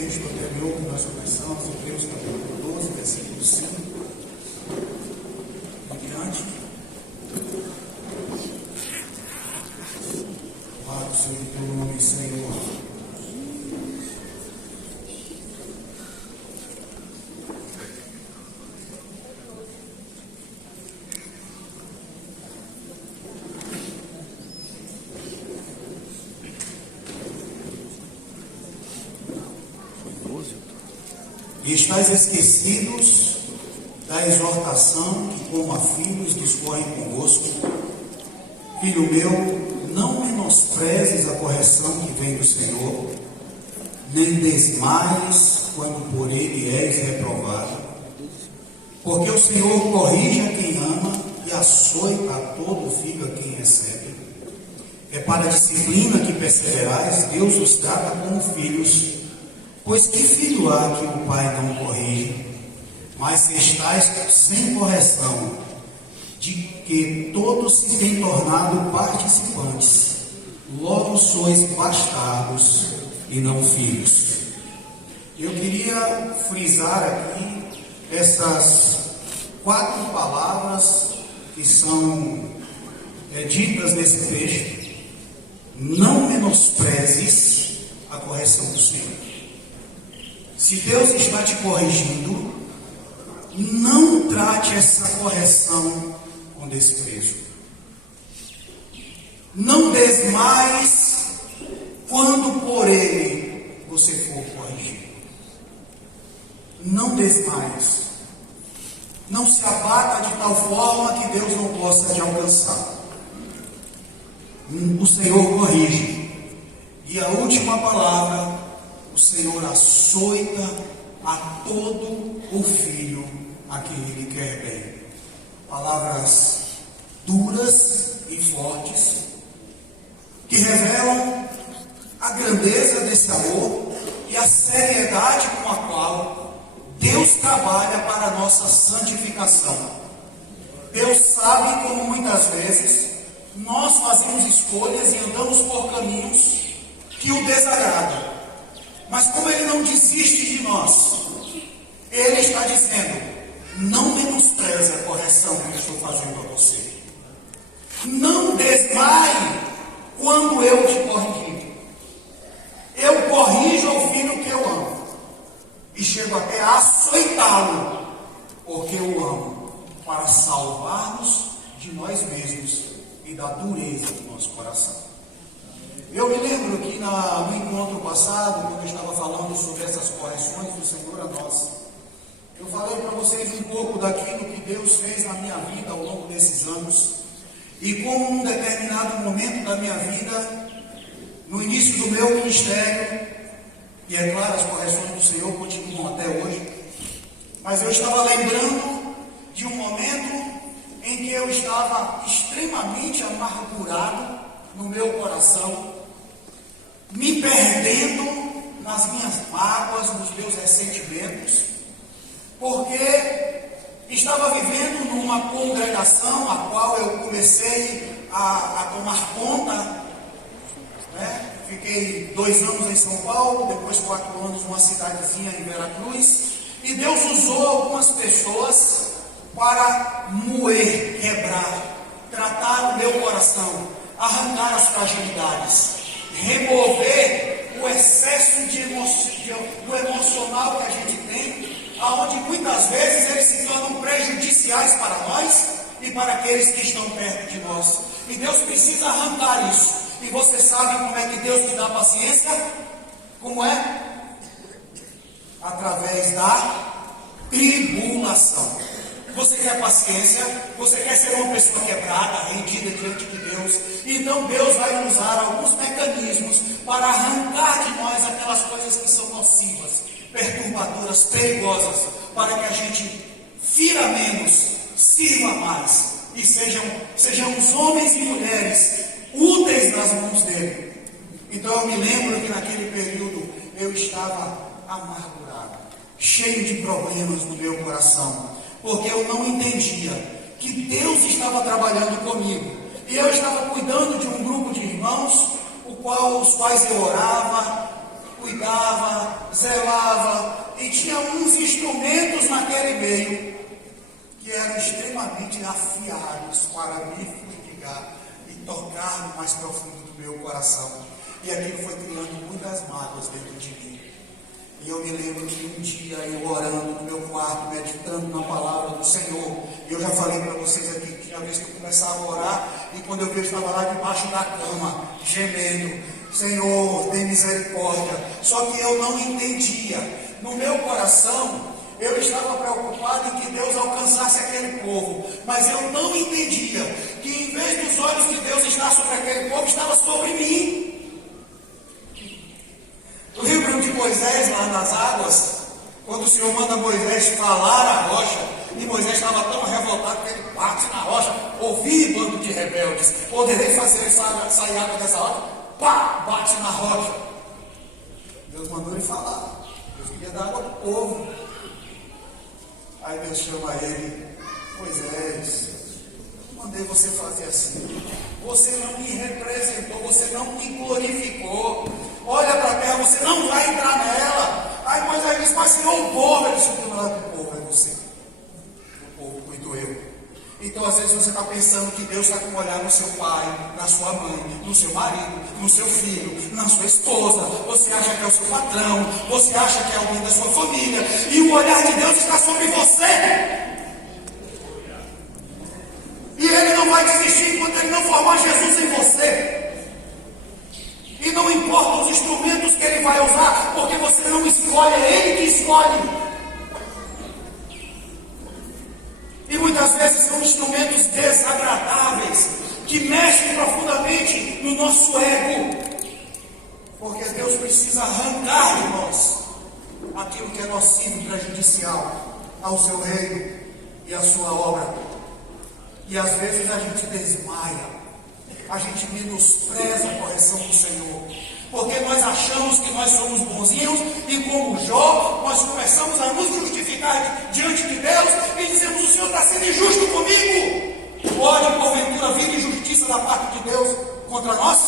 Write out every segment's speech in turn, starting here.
texto anterior que nós começamos, Hebreus capítulo 12, versículo 5, em diante. Louvado seja o teu nome, Senhor. E estáis esquecidos da exortação que, como a filhos, discorre convosco. Filho meu, não menosprezes a correção que vem do Senhor, nem desmaies quando por ele és reprovado. Porque o Senhor corrige a quem ama e açoita a todo filho a quem recebe. É para a disciplina que perseverais, Deus os trata como filhos. Pois que filho há que o pai não corrige? Mas se estáis sem correção, de que todos se têm tornado participantes, logo sois bastardos e não filhos. Eu queria frisar aqui essas 4 palavras que são ditas nesse texto. Não menosprezes a correção do Senhor. Se Deus está te corrigindo, não trate essa correção com desprezo. Não desmaies quando por ele você for corrigido. Não desmaies. Não se abata de tal forma que Deus não possa te alcançar. O Senhor corrige. E a última palavra: o Senhor açoita a todo o filho a quem Ele quer bem. Palavras duras e fortes, que revelam a grandeza desse amor e a seriedade com a qual Deus trabalha para a nossa santificação. Deus sabe como muitas vezes nós fazemos escolhas e andamos por caminhos que o desagradam. Mas como Ele não desiste de nós, Ele está dizendo: não menospreze a correção que eu estou fazendo a você. Não desmaie quando eu te corrigir. Eu corrijo ao filho que eu amo. E chego até a açoitá-lo, porque eu o amo, para salvar-nos de nós mesmos e da dureza do nosso coração. Eu me lembro que no encontro passado, quando eu estava falando sobre essas correções do Senhor a nós, eu falei para vocês um pouco daquilo que Deus fez na minha vida ao longo desses anos, e como num determinado momento da minha vida, no início do meu ministério, e é claro, as correções do Senhor continuam até hoje, mas eu estava lembrando de um momento em que eu estava extremamente amargurado no meu coração, me perdendo nas minhas mágoas, nos meus ressentimentos, porque estava vivendo numa congregação a qual eu comecei a tomar conta, né? Fiquei 2 anos em São Paulo, depois 4 anos numa cidadezinha em Veracruz, e Deus usou algumas pessoas para moer, quebrar, tratar o meu coração, arrancar as fragilidades, remover o excesso do emocional que a gente tem, aonde muitas vezes eles se tornam prejudiciais para nós e para aqueles que estão perto de nós. E Deus precisa arrancar isso. E você sabe como é que Deus te dá paciência? Como é? Através da tribulação. Você quer paciência? Você quer ser uma pessoa quebrada, rendida diante de Deus? Então Deus vai usar alguns mecanismos para arrancar de nós aquelas coisas que são nocivas, perturbadoras, perigosas, para que a gente fira menos, sirva mais e sejamos homens e mulheres úteis nas mãos dele. Então eu me lembro que naquele período eu estava amargurado, cheio de problemas no meu coração, porque eu não entendia que Deus estava trabalhando comigo. E eu estava cuidando de um grupo de irmãos, os quais eu orava, cuidava, zelava, e tinha uns instrumentos naquele meio que eram extremamente afiados para me fortificar e tocar no mais profundo do meu coração. E aquilo foi criando muitas mágoas dentro de mim. E eu me lembro que um dia eu orando no meu quarto, meditando na palavra do Senhor, e eu já falei para vocês aqui que tinha vez que eu começava a orar, e quando eu vi, eu estava lá debaixo da cama, gemendo: Senhor, tem misericórdia. Só que eu não entendia. No meu coração, eu estava preocupado em que Deus alcançasse aquele povo, mas eu não entendia que em vez dos olhos de Deus estar sobre aquele povo, estava sobre mim. Lembram de Moisés lá nas águas? Quando o Senhor manda Moisés falar a rocha, e Moisés estava tão revoltado que ele bate na rocha: ouvi, bando de rebeldes, poderei fazer sair água dessa rocha? Pá, bate na rocha. Deus mandou ele falar. Deus queria dar água para o povo. Aí Deus chama ele: Moisés, eu mandei você fazer assim. Você não me representou, você não me glorificou. Olha para a terra, você não vai entrar nela. Aí Moisés disse: mas Senhor, o povo. Ele disse: não é o povo, é você. O povo cuido eu. Então às vezes você está pensando que Deus está com um olhar no seu pai, na sua mãe, no seu marido, no seu filho, na sua esposa. Você acha que é o seu patrão, você acha que é alguém da sua família, e o olhar de Deus está sobre você. E Ele não vai desistir enquanto Ele não formar Jesus em você. E não importa os instrumentos que Ele vai usar, porque você não escolhe, é Ele que escolhe. E muitas vezes são instrumentos desagradáveis, que mexem profundamente no nosso ego. Porque Deus precisa arrancar de nós aquilo que é nocivo e prejudicial ao seu reino e à sua obra. E às vezes a gente desmaia, a gente menospreza a correção do Senhor, porque nós achamos que nós somos bonzinhos, e como Jó, nós começamos a nos justificar diante de Deus e dizemos: o Senhor está sendo injusto comigo. Pode porventura vir injustiça da parte de Deus contra nós?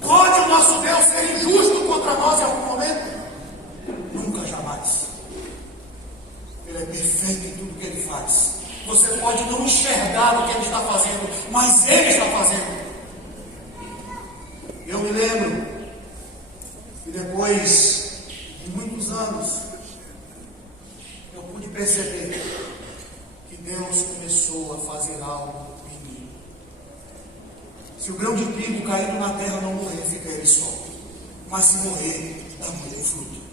Pode o nosso Deus ser injusto contra nós em algum momento? Nunca, jamais. Ele é perfeito em tudo que Ele faz. Você pode não enxergar o que Ele está fazendo, mas Ele está fazendo. Eu me lembro que depois de muitos anos, eu pude perceber que Deus começou a fazer algo em mim. Se o grão de trigo caído na terra não morrer, fica ele só. Mas se morrer, dá muito fruto.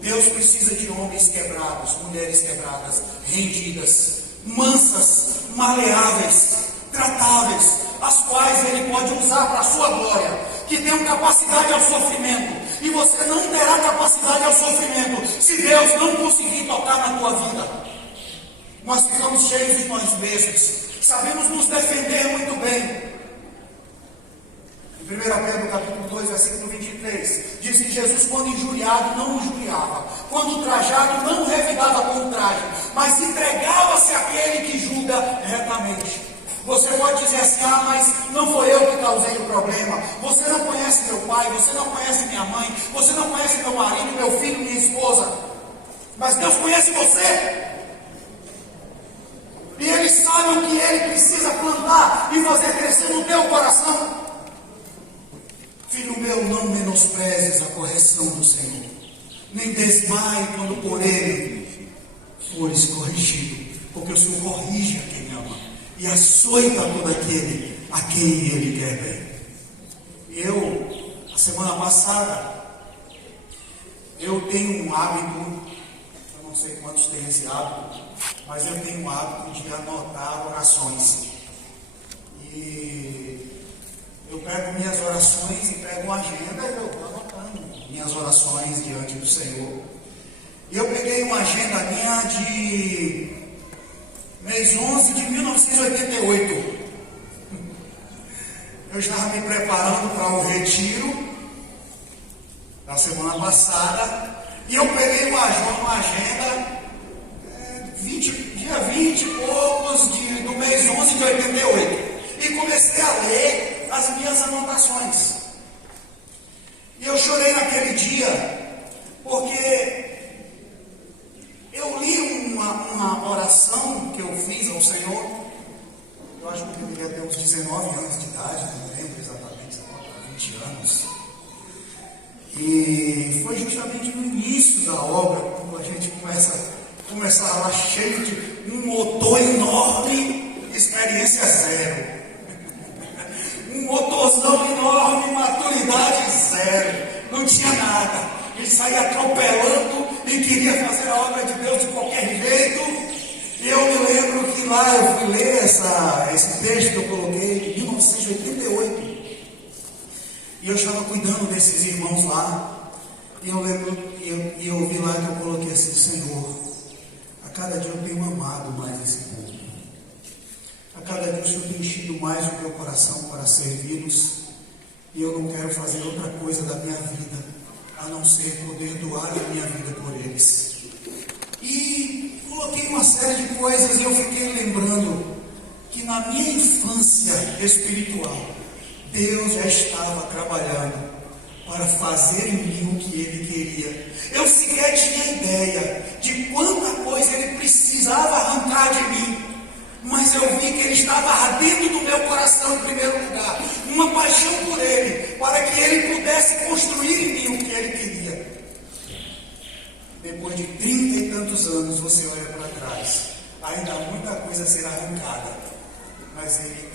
Deus precisa de homens quebrados, mulheres quebradas, rendidas, mansas, maleáveis, tratáveis, as quais Ele pode usar para a sua glória, que tenham capacidade ao sofrimento. E você não terá capacidade ao sofrimento se Deus não conseguir tocar na tua vida. Nós ficamos cheios de nós mesmos, sabemos nos defender muito bem. Em 1 Pedro capítulo 2, versículo 23, diz que Jesus, quando injuriado, não injuriava, quando ultrajado, não revidava com ultraje, mas entregava-se àquele que julga retamente. Você pode dizer assim: ah, mas não foi eu que causei o problema. Você não conhece meu pai, você não conhece minha mãe, você não conhece meu marido, meu filho, minha esposa. Mas Deus conhece você. E Ele sabe o que Ele precisa plantar e fazer crescer no teu coração. Filho meu, não menosprezes a correção do Senhor, nem desmaie quando por Ele fores corrigido, porque o Senhor corrige a quem ama e açoita todo aquele a quem Ele quer bem. E eu, a semana passada, eu tenho um hábito, eu não sei quantos têm esse hábito, mas eu tenho um hábito de anotar orações. E eu pego minhas orações e pego uma agenda e eu vou anotando minhas orações diante do Senhor. E eu peguei uma agenda minha de mês 11 de 1988. Eu estava me preparando para o retiro da semana passada, e eu peguei uma agenda dia 20 e poucos do mês 11 de 88, e comecei a ler as minhas anotações. E Eu chorei naquele dia, porque eu li uma oração que eu fiz ao Senhor. Eu acho que eu deveria ter uns 19 anos de idade, não lembro exatamente, 20 anos. E foi justamente no início da obra, quando a gente começa lá cheio de um motor enorme, experiência zero. Um motorzão enorme, maturidade zero. Não tinha nada. Ele saía atropelando e queria fazer a obra de Deus de qualquer jeito. E eu me lembro que lá eu fui ler esse texto que eu coloquei de 1988. E eu estava cuidando desses irmãos lá. E eu lembro, e eu vi lá que eu coloquei assim: Senhor, a cada dia eu tenho amado mais esse povo. A cada dia o Senhor tem enchido mais o meu coração para servi-los. E eu não quero fazer outra coisa da minha vida, a não ser poder doar a minha vida por eles. E coloquei uma série de coisas e eu fiquei lembrando que na minha infância espiritual, Deus já estava trabalhando para fazer em mim o que Ele queria. Eu sequer tinha ideia de quanta coisa Ele precisava arrancar de mim, mas eu vi que Ele estava ardendo no meu coração em primeiro lugar, uma paixão por Ele, para que Ele pudesse construir em mim o que Ele queria. Depois de 30 e tantos anos, você olha para trás, ainda há muita coisa a ser arrancada, mas Ele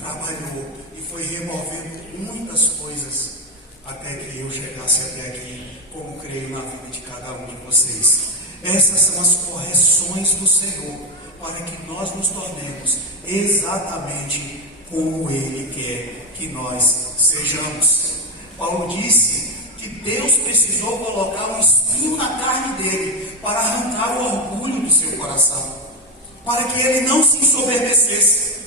trabalhou e foi removendo muitas coisas até que eu chegasse até aqui, como creio na vida de cada um de vocês. Essas são as correções do Senhor, para que nós nos tornemos exatamente como Ele quer que nós sejamos. Paulo disse que Deus precisou colocar um espinho na carne dele para arrancar o orgulho do seu coração, para que ele não se ensoberbecesse.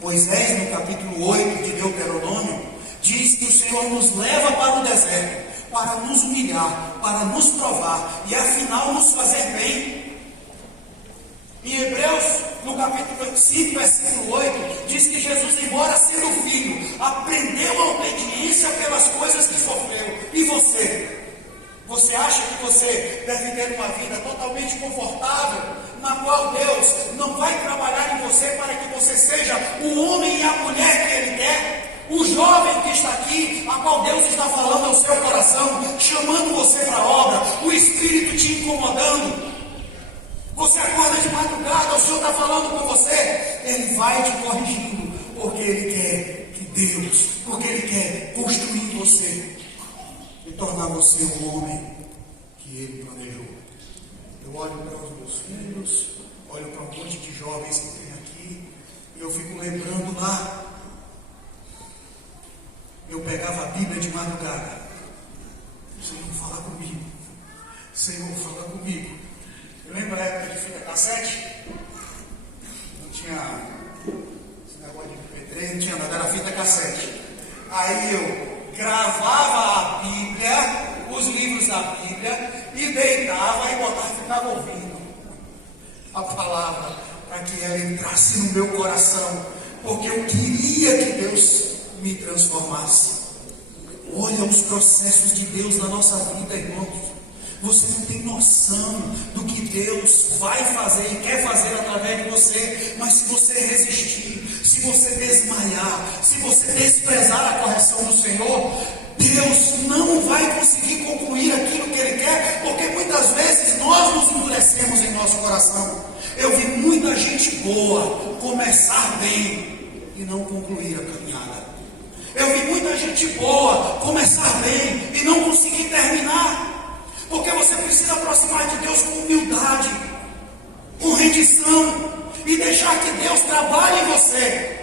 Moisés, no capítulo 8 de Deuteronômio, diz que o Senhor nos leva para o deserto, para nos humilhar, para nos provar e afinal nos fazer bem. Em Hebreus, no capítulo 5, versículo 8, diz que Jesus, embora sendo filho, aprendeu a obediência pelas coisas que sofreu. E você? Você acha que você deve ter uma vida totalmente confortável, na qual Deus não vai trabalhar em você para que você seja o homem e a mulher que Ele quer? O jovem que está aqui, a qual Deus está falando ao seu coração, chamando você para a obra, o Espírito te incomodando. Você acorda de madrugada, o Senhor está falando com você, Ele vai te corrigindo, porque Ele quer que Deus, porque Ele quer construir em você e tornar você um homem que Ele planejou. Eu olho para os meus filhos, olho para um monte de jovens que tem aqui, e eu fico lembrando lá, eu pegava a Bíblia de madrugada, Senhor, fala comigo, Senhor, fala comigo. Eu lembro a época de fita cassete, não tinha esse negócio de MP3, não tinha nada, era fita cassete. Aí eu gravava a Bíblia, os livros da Bíblia, e deitava e botava e ficava ouvindo a palavra, para que ela entrasse no meu coração, porque eu queria que Deus me transformasse. Olha os processos de Deus na nossa vida, irmãos. Você não tem noção do que Deus vai fazer e quer fazer através de você, mas se você resistir, se você desmaiar, se você desprezar a correção do Senhor, Deus não vai conseguir concluir aquilo que Ele quer, porque muitas vezes nós nos endurecemos em nosso coração. Eu vi muita gente boa começar bem e não concluir a caminhada. Eu vi muita gente boa começar bem e não conseguir terminar. Porque você precisa aproximar de Deus com humildade, com rendição, e deixar que Deus trabalhe em você.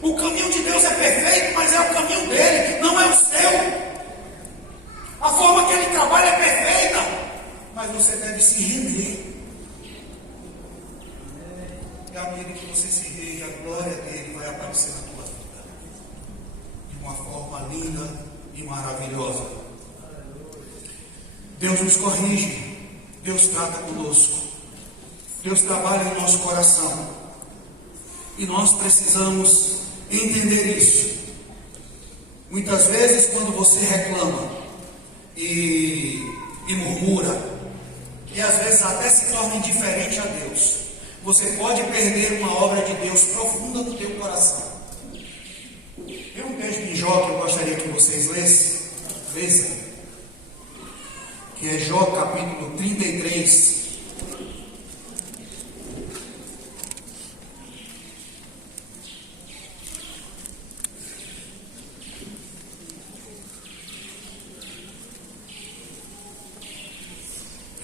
O caminho de Deus é perfeito, mas é o caminho dele, não é o seu. A forma que Ele trabalha é perfeita, mas você deve se render. E à medida que você se rende, a glória dele vai aparecer na tua vida, de uma forma linda e maravilhosa. Deus nos corrige, Deus trata conosco, Deus trabalha em nosso coração, e nós precisamos entender isso. Muitas vezes, quando você reclama e murmura, e às vezes até se torna indiferente a Deus, você pode perder uma obra de Deus profunda no teu coração. Tem um texto em Jó que eu gostaria que vocês lessem, que é Jó capítulo 33.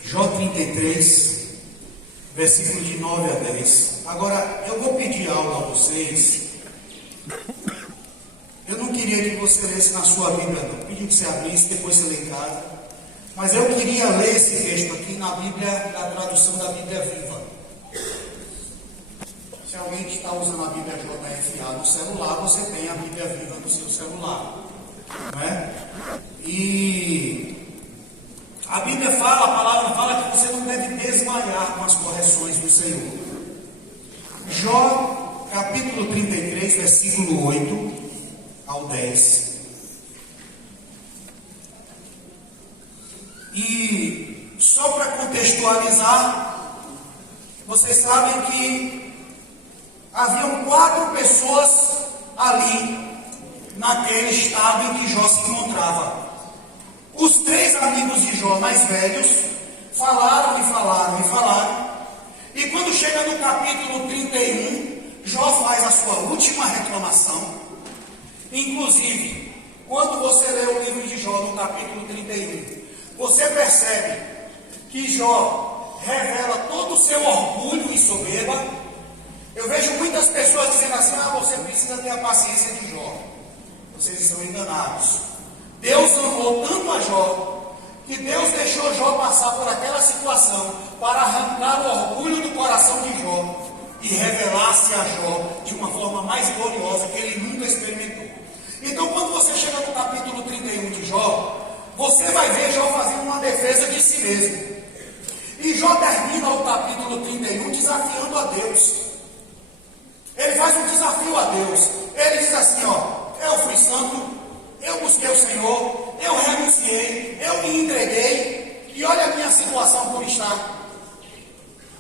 Jó 33, versículo de 9 a 10. Agora, eu vou pedir algo a vocês. Eu não queria que você lesse na sua Bíblia, não. Pedi que você abrisse, depois você lê em casa. Mas eu queria ler esse texto aqui na Bíblia, na tradução da Bíblia Viva. Se alguém está usando a Bíblia JFA no celular, você tem a Bíblia Viva no seu celular. Não é? E a Bíblia fala, a palavra fala que você não deve desmaiar com as correções do Senhor. Jó, capítulo 33, versículo 8 ao 10. E só para contextualizar, vocês sabem que haviam 4 pessoas ali, naquele estado em que Jó se encontrava. Os 3 amigos de Jó mais velhos falaram e falaram e falaram. E quando chega no capítulo 31, Jó faz a sua última reclamação. Inclusive, quando você lê o livro de Jó no capítulo 31, você percebe que Jó revela todo o seu orgulho e soberba. Eu vejo muitas pessoas dizendo assim: você precisa ter a paciência de Jó. Vocês estão enganados. Deus amou tanto a Jó, que Deus deixou Jó passar por aquela situação para arrancar o orgulho do coração de Jó e revelar-se a Jó de uma forma mais gloriosa que ele nunca experimentou. Então, quando você chega no capítulo 31 de Jó, você vai ver Jó fazendo uma defesa de si mesmo. E Jó termina o capítulo 31 desafiando a Deus. Ele faz um desafio a Deus. Ele diz assim: eu fui santo, eu busquei o Senhor, eu renunciei, eu me entreguei, e olha a minha situação como está.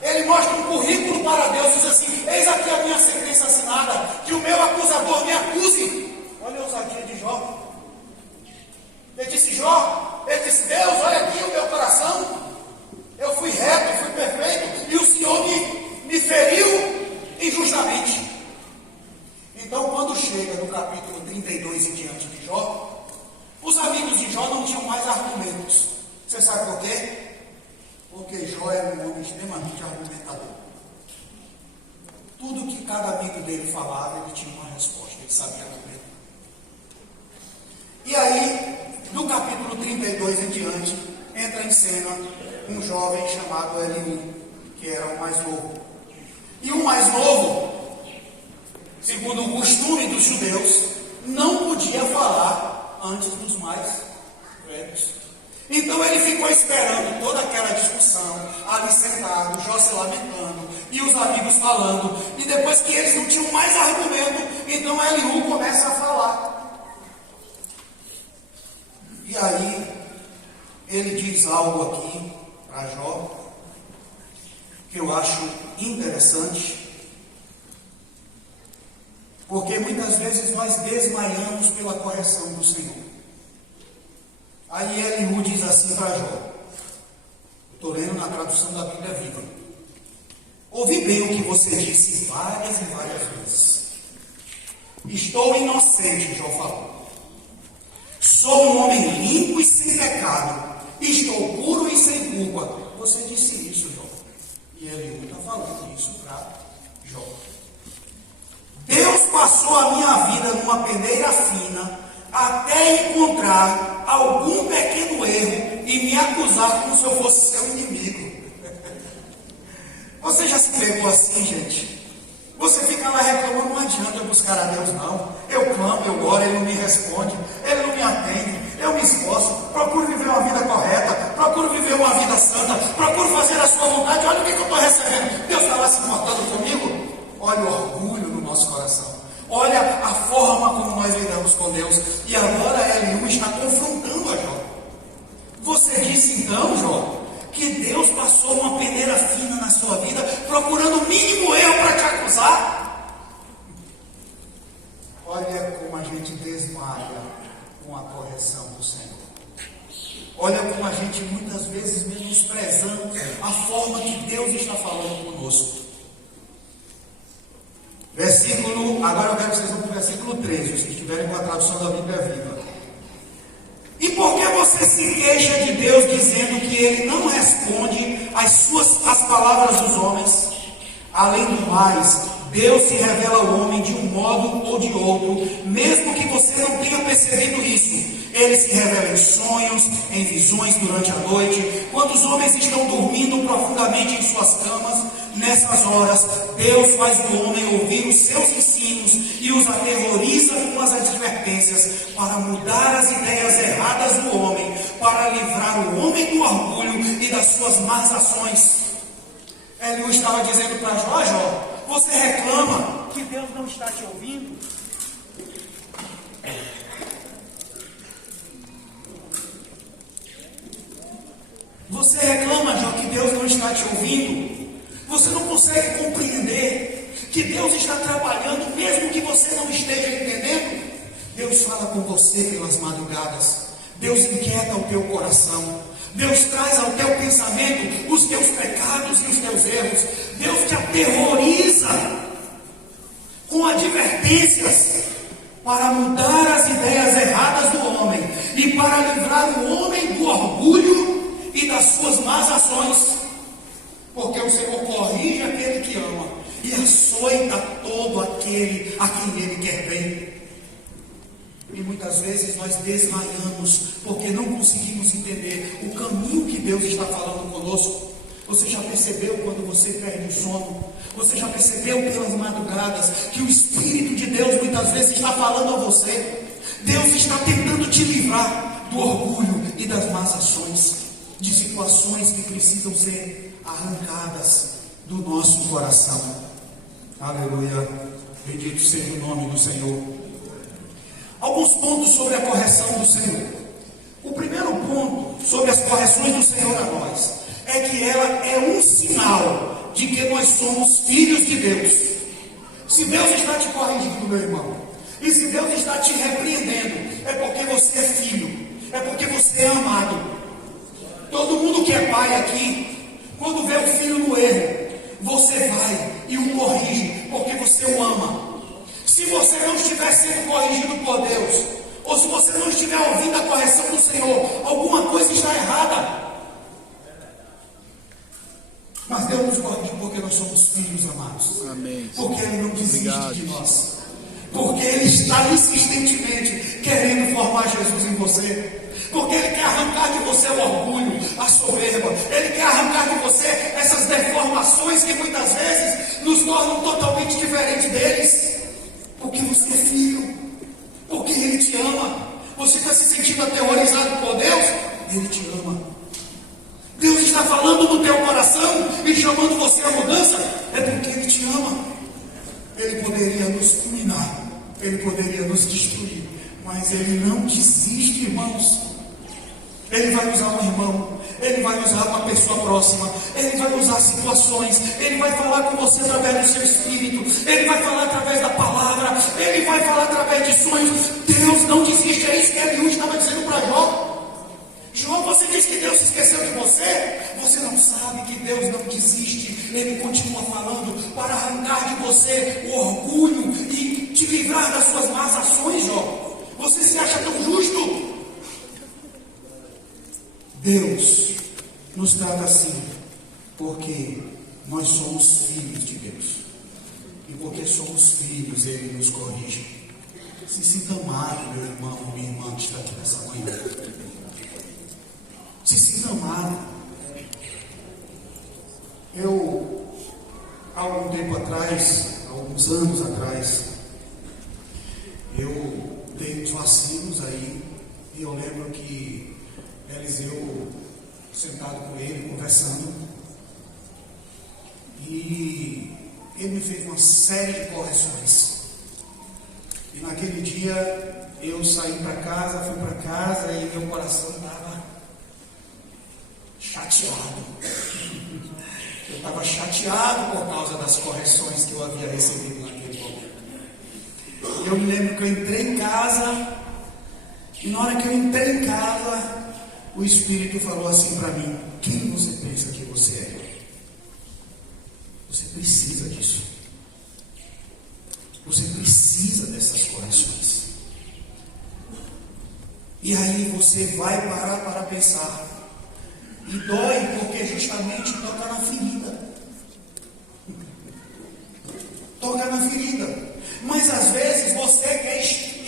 Ele mostra um currículo para Deus, diz assim: eis aqui a minha sentença assinada, que o meu acusador me acuse. Olha a ousadia de Jó. Ele disse: Deus, olha aqui o meu coração, eu fui reto, eu fui perfeito, e o Senhor me feriu injustamente. Então, quando chega no capítulo 32 em diante de Jó, os amigos de Jó não tinham mais argumentos. Você sabe por quê? Porque Jó era um homem extremamente argumentador. Tudo que cada amigo dele falava, ele tinha uma resposta, ele sabia argumentar. E aí, no capítulo 32 em diante, entra em cena um jovem chamado Eliú, que era o mais novo. E o mais novo, segundo o costume dos judeus, não podia falar antes dos mais velhos. Então ele ficou esperando toda aquela discussão, ali sentado, Jó se lamentando, e os amigos falando. E depois que eles não tinham mais argumento, então Eliú começa a falar. E aí, ele diz algo aqui para Jó, que eu acho interessante. Porque muitas vezes nós desmaiamos pela correção do Senhor. Aí Eliú diz assim para Jó. Estou lendo na tradução da Bíblia Viva. Ouvi bem o que você disse várias e várias vezes. Estou inocente, Jó falou. Sou um homem limpo e sem pecado. Estou puro e sem culpa. Você disse isso, Jó. E Eliú está falando isso para Jó. Deus passou a minha vida numa peneira fina até encontrar algum pequeno erro e me acusar como se eu fosse seu inimigo. Você já se pegou assim, gente? Você fica lá reclamando, não adianta eu buscar a Deus, não. Eu clamo, eu oro, Ele não me responde, Ele não me atende, eu me esforço, procuro viver uma vida correta, procuro viver uma vida santa, procuro fazer a sua vontade. Olha o que eu estou recebendo. Deus está lá se importando comigo. Olha o orgulho no nosso coração. Olha a forma como nós lidamos com Deus. E agora com a correção do Senhor. Olha como a gente muitas vezes menosprezamos a forma que Deus está falando conosco. Agora eu quero que vocês vão para o versículo 13, se estiverem com a tradução da Bíblia Viva. E por que você se queixa de Deus dizendo que Ele não responde às palavras dos homens? Além do mais, Deus se revela ao homem de um modo ou de outro, mesmo que você não tenha percebido isso. Ele se revela em sonhos, em visões durante a noite, quando os homens estão dormindo profundamente em suas camas. Nessas horas, Deus faz do homem ouvir os seus ensinos e os aterroriza com as advertências para mudar as ideias erradas do homem, para livrar o homem do orgulho e das suas más ações. Eliú estava dizendo para Jó: Jó, você reclama que Deus não está te ouvindo? Você reclama, Jó, que Deus não está te ouvindo? Você não consegue compreender que Deus está trabalhando, mesmo que você não esteja entendendo? Deus fala com você pelas madrugadas. Deus inquieta o teu coração. Deus traz ao teu pensamento os teus pecados e os teus erros. Deus te aterroriza com advertências para mudar as ideias erradas do homem e para livrar o homem do orgulho e das suas más ações. Porque o Senhor corrige aquele que ama e açoita todo aquele a quem Ele quer bem. E muitas vezes nós desmaiamos porque não conseguimos entender o caminho que Deus está falando conosco. Você já percebeu quando você perde o sono? Você já percebeu pelas madrugadas que o Espírito de Deus muitas vezes está falando a você? Deus está tentando te livrar do orgulho e das más ações, de situações que precisam ser arrancadas do nosso coração. Aleluia. Bendito seja o nome do Senhor. Alguns pontos sobre a correção do Senhor. O primeiro ponto sobre as correções do Senhor a nós é que ela é um sinal de que nós somos filhos de Deus. Se Deus está te corrigindo, meu irmão, e se Deus está te repreendendo, é porque você é filho, é porque você é amado. Todo mundo que é pai aqui, quando vê o filho no erro, você vai e o corrige, porque você o ama. Se você não estiver sendo corrigido por Deus, ou se você não estiver ouvindo a correção do Senhor, alguma coisa está errada. Mas Deus nos corrige porque nós somos filhos amados. Amém. Porque Ele não desiste de nós. Porque Ele está insistentemente querendo formar Jesus em você. Porque Ele quer arrancar de você o orgulho, a soberba. Ele quer arrancar de você essas deformações que muitas vezes nos tornam totalmente diferentes deles. Porque você é filho. Porque Ele te ama. Você está se sentindo aterrorizado por Deus? Ele te ama. Deus está falando no teu coração e chamando você à mudança. É porque Ele te ama. Ele poderia nos fulminar. Ele poderia nos destruir. Mas Ele não desiste, irmãos. Ele vai usar um irmão, Ele vai usar uma pessoa próxima, Ele vai usar situações, Ele vai falar com você através do seu espírito, Ele vai falar através da palavra, Ele vai falar através de sonhos. Deus não desiste, é isso que Eliú estava dizendo para Jó. Jó, você diz que Deus se esqueceu de você? Você não sabe que Deus não desiste. Ele continua falando para arrancar de você o orgulho e te livrar das suas más ações, Jó. Você se acha tão justo? Deus nos trata assim porque nós somos filhos de Deus. E porque somos filhos, Ele nos corrige. Se sinta amado, meu irmão, minha irmã que está aqui nessa manhã. Se sinta amado. Eu, há algum tempo atrás, alguns anos atrás, eu dei uns vacilos aí, e eu lembro que Eliseu, sentado com ele, conversando, e ele me fez uma série de correções. E naquele dia eu saí para casa, fui para casa e meu coração estava chateado. Eu estava chateado por causa das correções que eu havia recebido naquele momento. Eu me lembro que eu entrei em casa E na hora que eu entrei em casa, o Espírito falou assim para mim: quem você pensa que você é? Você precisa disso. Você precisa dessas correções. E aí você vai parar para pensar. E dói porque justamente toca na ferida. Toca na ferida. Mas às vezes você quer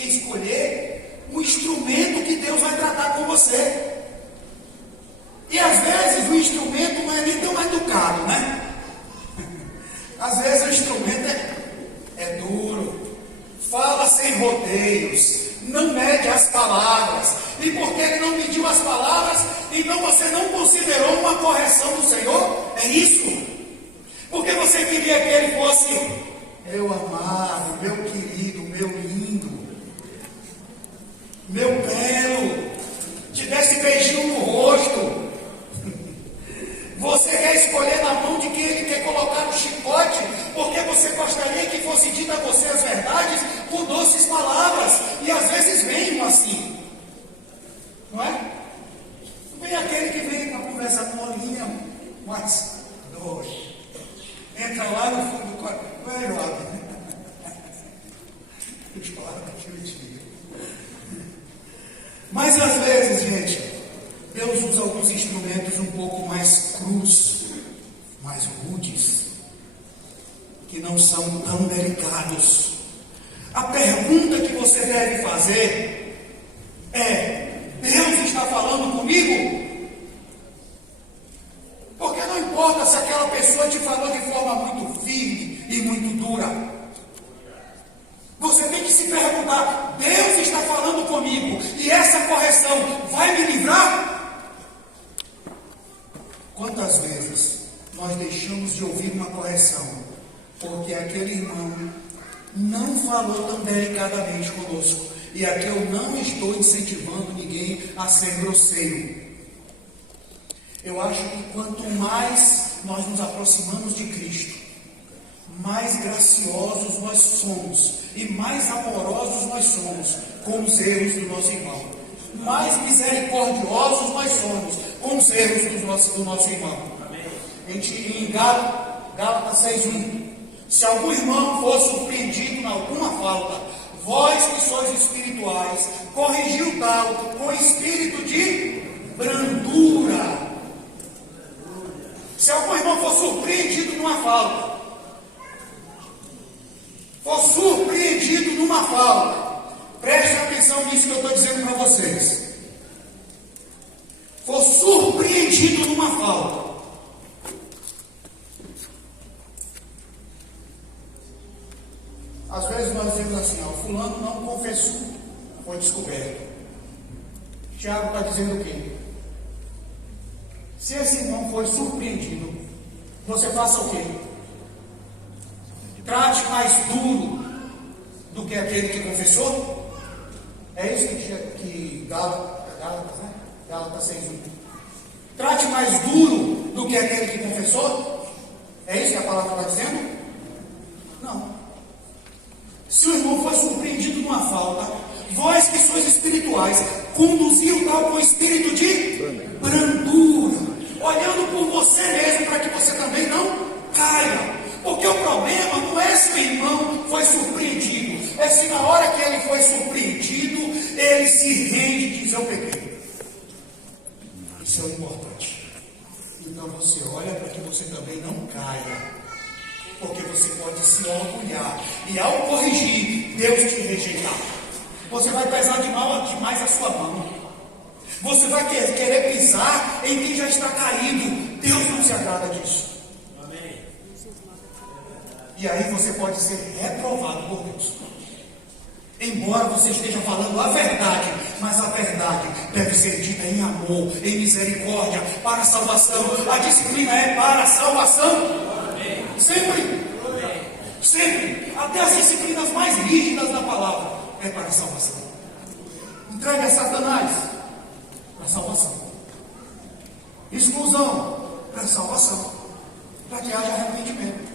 escolher um instrumento que Deus vai tratar com você. E às vezes o instrumento não é nem tão educado, né? Às vezes o instrumento é duro, fala sem rodeios, não mede as palavras. E porque ele não mediu as palavras, então você não considerou uma correção do Senhor? É isso? Porque você queria que ele fosse meu amado, meu querido, meu lindo, meu belo, te desse beijinho no rosto. Você quer escolher na mão de quem ele quer colocar no chicote, porque você gostaria que fosse dita a você as verdades por doces palavras, e às vezes vem assim, não é? Vem aquele que vem com a conversa molinha, mas dois, entra lá no fundo do quarto, vai logo, mas às vezes, gente, Deus usa alguns instrumentos um pouco mais crus, mais rudes, que não são tão delicados. A pergunta que você deve fazer é: Deus está falando comigo? Porque não importa se aquela pessoa te falou de forma muito firme e muito dura. Você tem que se perguntar: Deus está falando comigo e essa correção vai me livrar? Quantas vezes nós deixamos de ouvir uma correção porque aquele irmão não falou tão delicadamente conosco? E aqui eu não estou incentivando ninguém a ser grosseiro. Eu acho que quanto mais nós nos aproximamos de Cristo, mais graciosos nós somos e mais amorosos nós somos com os erros do nosso irmão. Mais misericordiosos nós somos com os erros do nosso irmão. Em Gálatas 6:1, se algum irmão for surpreendido em alguma falta, vós que sois espirituais, corrigiu tal com espírito de brandura. Se algum irmão for surpreendido numa falta, preste atenção nisso que eu estou dizendo para vocês. For surpreendido numa falta, às vezes nós dizemos assim: ó, fulano não confessou, foi descoberto. Tiago está dizendo o quê? Se esse irmão foi surpreendido, você faça o quê? Trate mais duro do que aquele que confessou. É isso que Gálatas, né? Gálatas 6:1. Trate mais duro do que aquele que confessou. É isso que a palavra está dizendo? Não. Se o irmão foi surpreendido numa falta, vós que sois espirituais, conduziu tal com espírito de brandura, olhando por você mesmo, para que você também não caia. Porque o problema não é se o irmão foi surpreendido, é se na hora que ele foi surpreendido, ele se rende e diz: eu pequei. Isso é o importante. Então você olha para que você também não caia, porque você pode se orgulhar e ao corrigir, Deus te rejeitar. Você vai pesar demais a sua mão. Você vai querer pisar em quem já está caído. Deus não se agrada disso. Amém. E aí você pode ser reprovado por Deus. Embora você esteja falando a verdade, mas a verdade deve ser dita em amor, em misericórdia, para a salvação. A disciplina é para a salvação. Amém. Sempre. Sempre. Até as disciplinas mais rígidas da palavra é para a salvação. Entregue a Satanás para a salvação. Exclusão para a salvação. Para que haja arrependimento.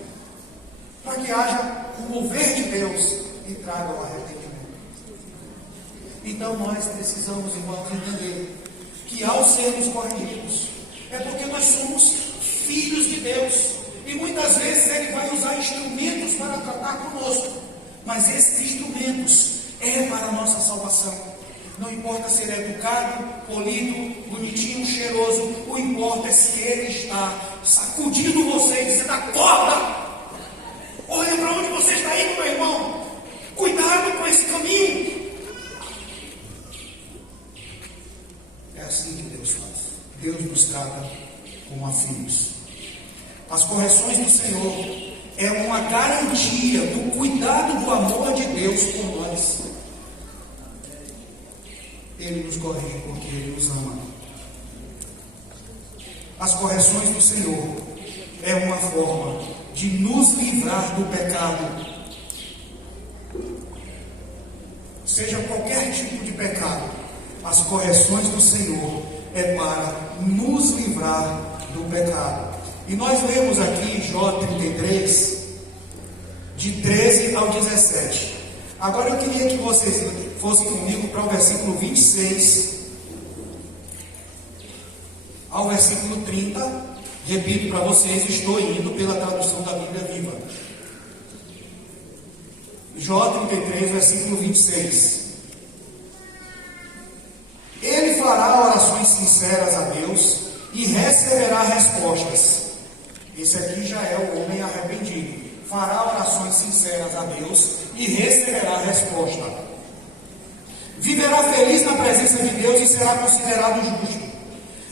Para que haja o mover de Deus e traga o arrependimento. Então nós precisamos precisamos, irmãos, entender que ao sermos corrigidos, é porque nós somos filhos de Deus. E muitas vezes Ele vai usar instrumentos para tratar conosco. Mas esses instrumentos é para a nossa salvação. Não importa ser educado, polido, bonitinho, cheiroso. O importa é se Ele está sacudindo você e dizendo: acorda! Olha para onde você está indo, meu irmão. Cuidado com esse caminho. É assim que Deus faz. Deus nos trata como a filhos. As correções do Senhor é uma garantia do cuidado, do amor de Deus por nós. Ele nos corrige porque Ele nos ama. As correções do Senhor é uma forma de nos livrar do pecado. Seja qualquer tipo de pecado, as correções do Senhor é para nos livrar do pecado. E nós lemos aqui Jó 33, de 13 ao 17. Agora eu queria que vocês fossem comigo para o versículo 26 ao versículo 30. Repito para vocês, estou indo pela tradução da Bíblia Viva. Jó 33, versículo 26. Ele fará orações sinceras a Deus e receberá respostas. Esse aqui já é o homem arrependido. Fará orações sinceras a Deus e receberá resposta. Viverá feliz na presença de Deus e será considerado justo.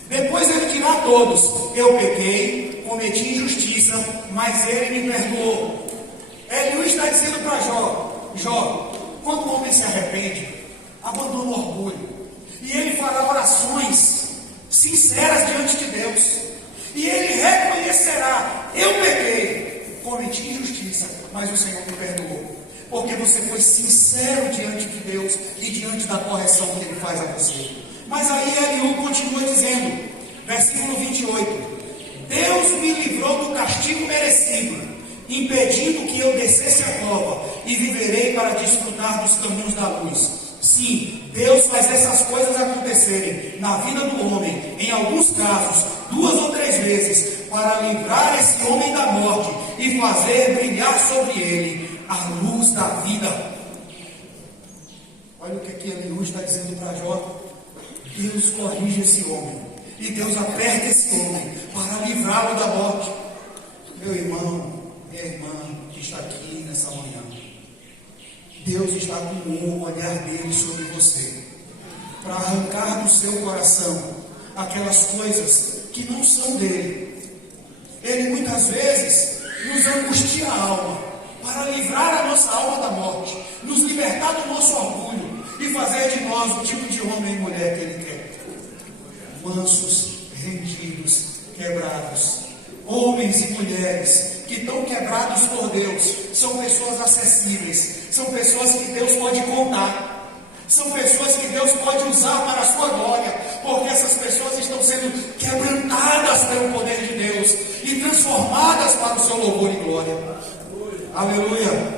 Depois ele dirá a todos: eu pequei, cometi injustiça, mas Ele me perdoou. Ele não está dizendo para Jó: Jó, quando o homem se arrepende, abandona o orgulho. E ele fará orações sinceras diante de Deus. E ele reconhecerá: eu pequei, cometi injustiça, mas o Senhor me perdoou. Porque você foi sincero diante de Deus e diante da correção que Ele faz a você. Mas aí Eliú continua dizendo, versículo 28, Deus me livrou do castigo merecido, impedindo que eu descesse a cova, e viverei para desfrutar dos caminhos da luz. Sim, Deus faz essas coisas acontecerem na vida do homem, em alguns casos, 2 ou 3 vezes, para livrar esse homem da morte e fazer brilhar sobre ele a luz da vida. Olha o que Eliú está dizendo para Jó. Deus corrige esse homem, e Deus aperta esse homem para livrá-lo da morte. Meu irmão, minha irmã que está aqui nessa manhã, Deus está com o olhar dele sobre você, para arrancar do seu coração aquelas coisas que não são dele. Ele muitas vezes nos angustia a alma, para livrar a nossa alma da morte, nos libertar do nosso orgulho e fazer de nós o tipo de homem e mulher que Ele quer. Mansos, rendidos, quebrados. Homens e mulheres que estão quebrados por Deus. São pessoas acessíveis. São pessoas que Deus pode contar. São pessoas que Deus pode usar para a sua glória. Porque essas pessoas estão sendo quebrantadas pelo poder de Deus e transformadas para o seu louvor e glória. Aleluia!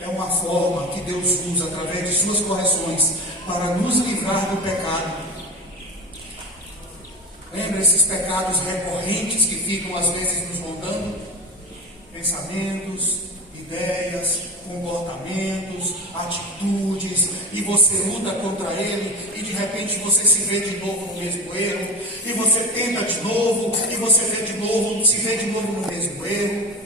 É uma forma que Deus usa através de suas correções para nos livrar do pecado. Lembra esses pecados recorrentes que ficam às vezes nos rondando? Pensamentos, ideias, comportamentos, atitudes, e você luta contra ele, e de repente você se vê de novo no mesmo erro, e você tenta de novo, e você se vê de novo no mesmo erro.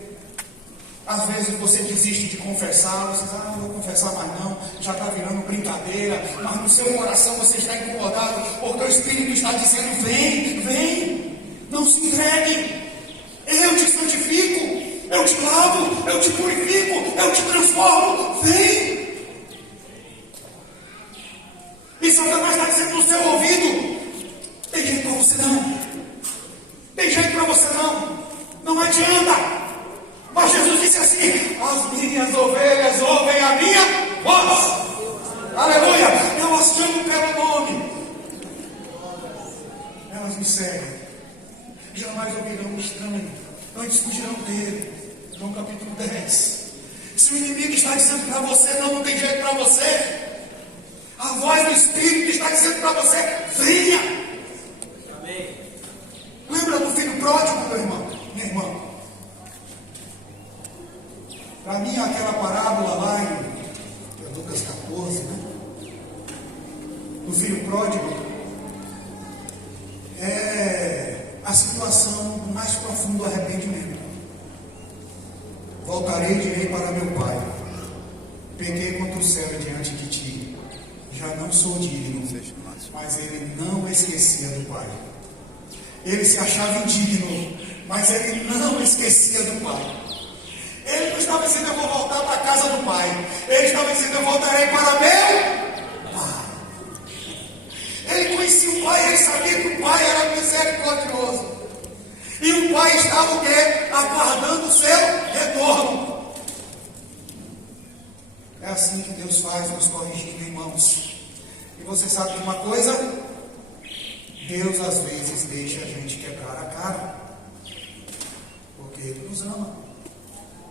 Às vezes você desiste de confessar, você diz: não vou confessar mais não, já está virando brincadeira, mas no seu coração você está incomodado, porque o Espírito está dizendo: vem, vem, não se entregue, eu te santifico, eu te lavo, eu te purifico, eu te transformo, vem. E Satanás está dizendo no seu ouvido: tem jeito para você não, tem jeito para você não adianta. Mas Jesus disse assim: as minhas ovelhas ouvem a minha voz. Aleluia! Eu as chamo pelo nome. Elas me seguem. Jamais ouvirão o estranho. Antes fugirão dele. João capítulo 10. Se o inimigo está dizendo para você: não tem jeito para você, a voz do Espírito está dizendo para você: venha. Amém. Lembra do filho pródigo, meu irmão? Minha irmã. Para mim, aquela parábola lá em Lucas 14, né? Do filho pródigo, é a situação do mais profundo arrependimento. Voltarei e direi para meu pai: pequei contra o céu diante de ti, já não sou digno. Mas ele não esquecia do pai. Ele se achava indigno, mas ele não esquecia do pai. Ele não estava dizendo: eu vou voltar para a casa do pai. Ele estava dizendo: eu voltarei para meu pai. Ele conhecia o pai, ele sabia que o pai era misericordioso. E o pai estava o quê? Aguardando o seu retorno. É assim que Deus faz, nos corrigindo, irmãos. E você sabe de uma coisa? Deus às vezes deixa a gente quebrar a cara, porque Ele nos ama.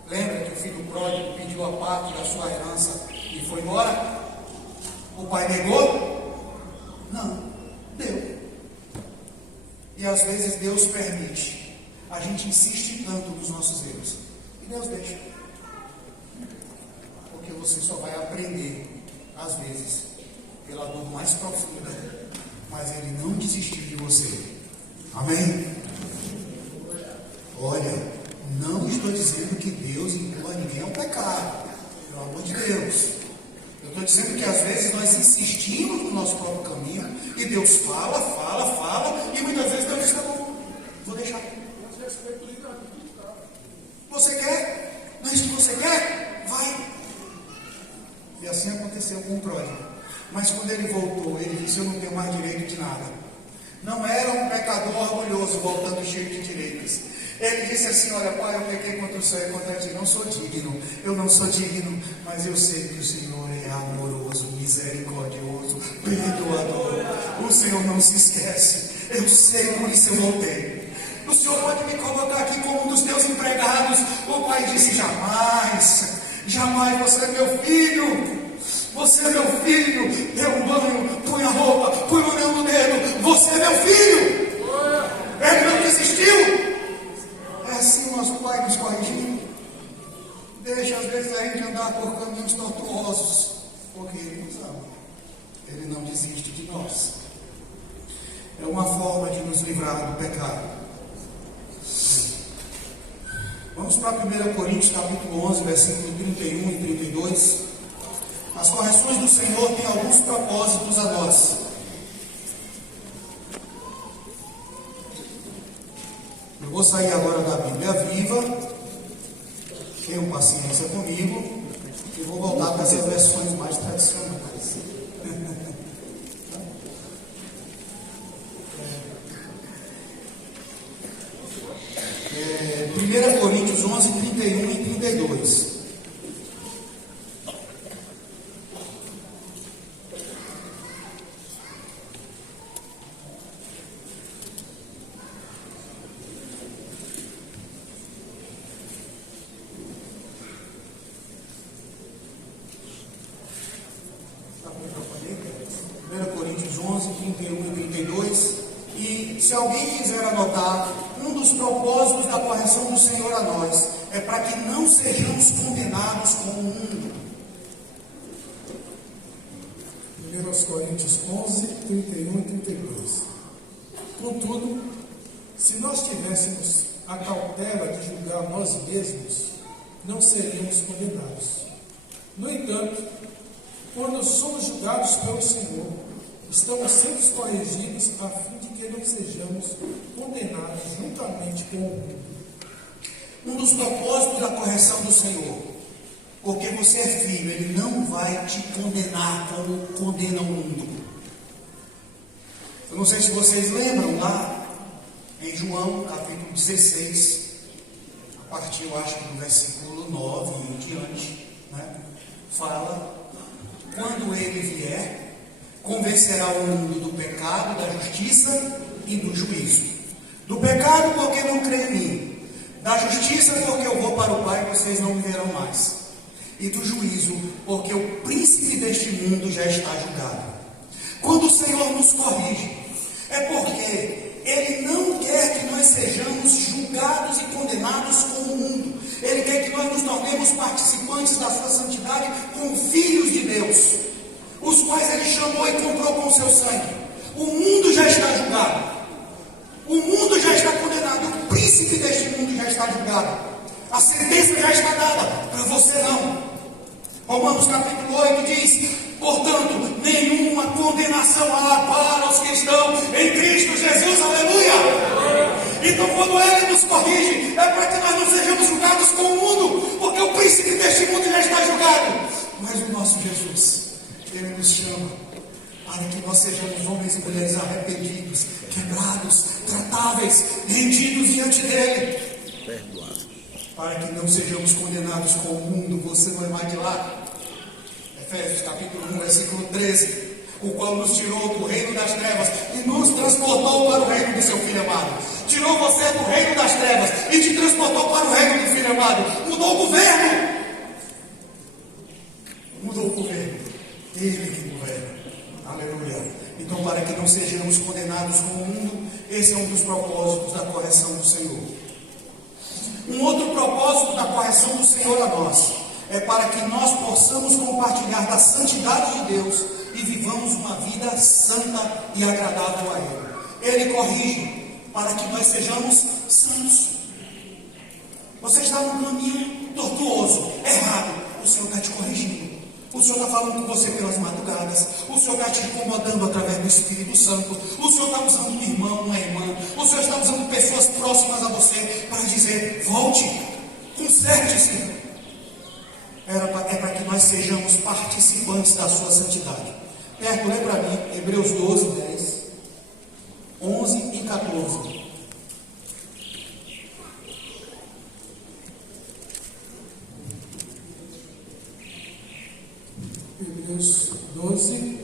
Lembra que o filho pródigo pediu a parte da sua herança e foi embora? O pai negou? Não, deu. E às vezes Deus permite. A gente insiste tanto nos nossos erros. E Deus deixa. Porque você só vai aprender, às vezes, pela dor mais profunda. Mas Ele não desistiu de você. Amém? Olha, não estou dizendo que Deus empurra ninguém ao pecado. Pelo amor de Deus. Eu estou dizendo que às vezes nós insistimos no nosso próprio caminho. E Deus fala, e muitas vezes Deus diz: tá bom, vou deixar. Você quer? Não é isso que você quer? Vai. E assim aconteceu com o pródigo. Mas quando ele voltou, ele disse: eu não tenho mais direito de nada. Não era um pecador orgulhoso voltando cheio de direitos. Ele disse assim: olha, pai, eu pequei contra o Senhor e contra ti, não sou digno, eu não sou digno, mas eu sei que o Senhor é amoroso, misericordioso, perdoador. O Senhor não se esquece. Eu sei, por isso eu voltei. O Senhor pode me colocar aqui como um dos teus empregados. O pai disse: jamais, jamais, você é meu filho. Você é meu filho. Dê um banho, põe a roupa, põe o anel no dedo. Você é meu filho. Ele não desistiu. É assim o nosso pai nos corrigindo. Deixa às vezes a gente andar por caminhos tortuosos, porque Ele nos ama. Ele não desiste de nós. É uma forma de nos livrar do pecado. Vamos para 1 Coríntios capítulo 11, versículo 31 e 32. As correções do Senhor têm alguns propósitos a nós. Eu vou sair agora da Bíblia Viva. Tenham paciência comigo. E vou voltar para essas versões mais tradicionais. 1 Coríntios 11, 31 e 32. E se alguém quiser anotar, um dos propósitos da correção do Senhor a nós é para que não sejamos condenados com o mundo. 1 Coríntios 11, 31 e 32. Contudo, se nós tivéssemos a cautela de julgar nós mesmos, não seríamos condenados. No entanto, quando somos julgados pelo Senhor, estamos sempre corrigidos a fim de que não sejamos condenados juntamente com o mundo. Um dos propósitos da correção do Senhor, porque você é filho, Ele não vai te condenar como condena o mundo. Eu não sei se vocês lembram lá em João capítulo 16, a partir, eu acho, do versículo 9 e em diante, né? Fala: quando Ele vier, convencerá o mundo do pecado, da justiça e do juízo. Do pecado, porque não crê em mim. Da justiça, porque eu vou para o Pai e vocês não me verão mais. E do juízo, porque o príncipe deste mundo já está julgado. Quando o Senhor nos corrige, é porque Ele não quer que nós sejamos julgados e condenados como o mundo. Ele quer que nós nos tornemos participantes da sua santidade como filhos de Deus, os quais Ele chamou e comprou com o seu sangue. O mundo já está julgado. O mundo já está condenado. O príncipe deste mundo já está julgado. A sentença já está dada. Para você não. Romanos capítulo 8 diz: portanto, nenhuma condenação há para os que estão em Cristo Jesus. Aleluia! Então, quando Ele nos corrige, é para que nós não sejamos julgados com o mundo, porque o príncipe deste mundo já está julgado. Mas o nosso Jesus, Ele nos chama para que nós sejamos homens e mulheres arrependidos, quebrados, tratáveis, rendidos diante dEle, perdoados, para que não sejamos condenados com o mundo. Você não é mais de lá. Efésios capítulo 1, versículo 13, o qual nos tirou do reino das trevas e nos transportou para o reino do seu Filho amado. Tirou você do reino das trevas e te transportou para o reino do Filho amado. Mudou o governo. Mudou o governo. Ele que governa. Aleluia. Então, para que não sejamos condenados com o mundo, esse é um dos propósitos da correção do Senhor. Um outro propósito da correção do Senhor a nós é para que nós possamos compartilhar da santidade de Deus e vivamos uma vida santa e agradável a Ele. Ele corrige para que nós sejamos santos. Você está num caminho tortuoso, errado, o Senhor está te corrigindo. O Senhor está falando com você pelas madrugadas. O Senhor está te incomodando através do Espírito Santo. O Senhor está usando um irmão, uma irmã. O Senhor está usando pessoas próximas a você para dizer: volte, conserte-se. É para que nós sejamos participantes da sua santidade. Perto, lê para mim, Hebreus 12, 10, 11 e 14. Hebreus 12,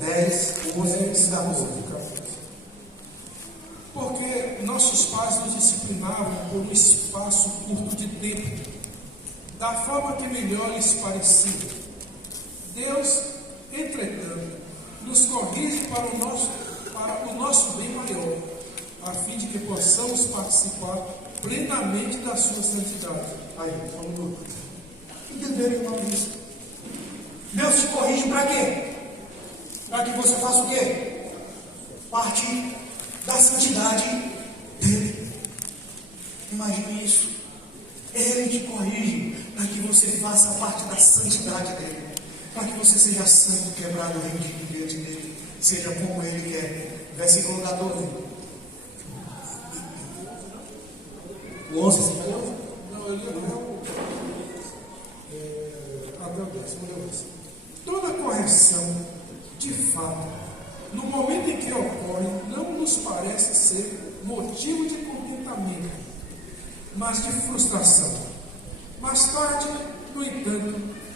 10, 11 e 14. Porque nossos pais nos disciplinavam por um espaço curto de tempo, da forma que melhor lhes parecia. Deus, entretanto, nos corrige para o nosso bem maior, a fim de que possamos participar plenamente da sua santidade. Aí, vamos entender o nome disso. Deus te corrige para quê? Para que você faça o quê? Parte da santidade dele. Imagine isso. Ele te corrige para que você faça parte da santidade dele. Para que você seja santo, quebrado, rendido diante dele. Seja como ele quer. Versículo 14. O 11, você falou? Não, eu li até o 10. Toda correção, de fato, no momento em que ocorre, não nos parece ser motivo de contentamento, mas de frustração. Mais tarde, no entanto,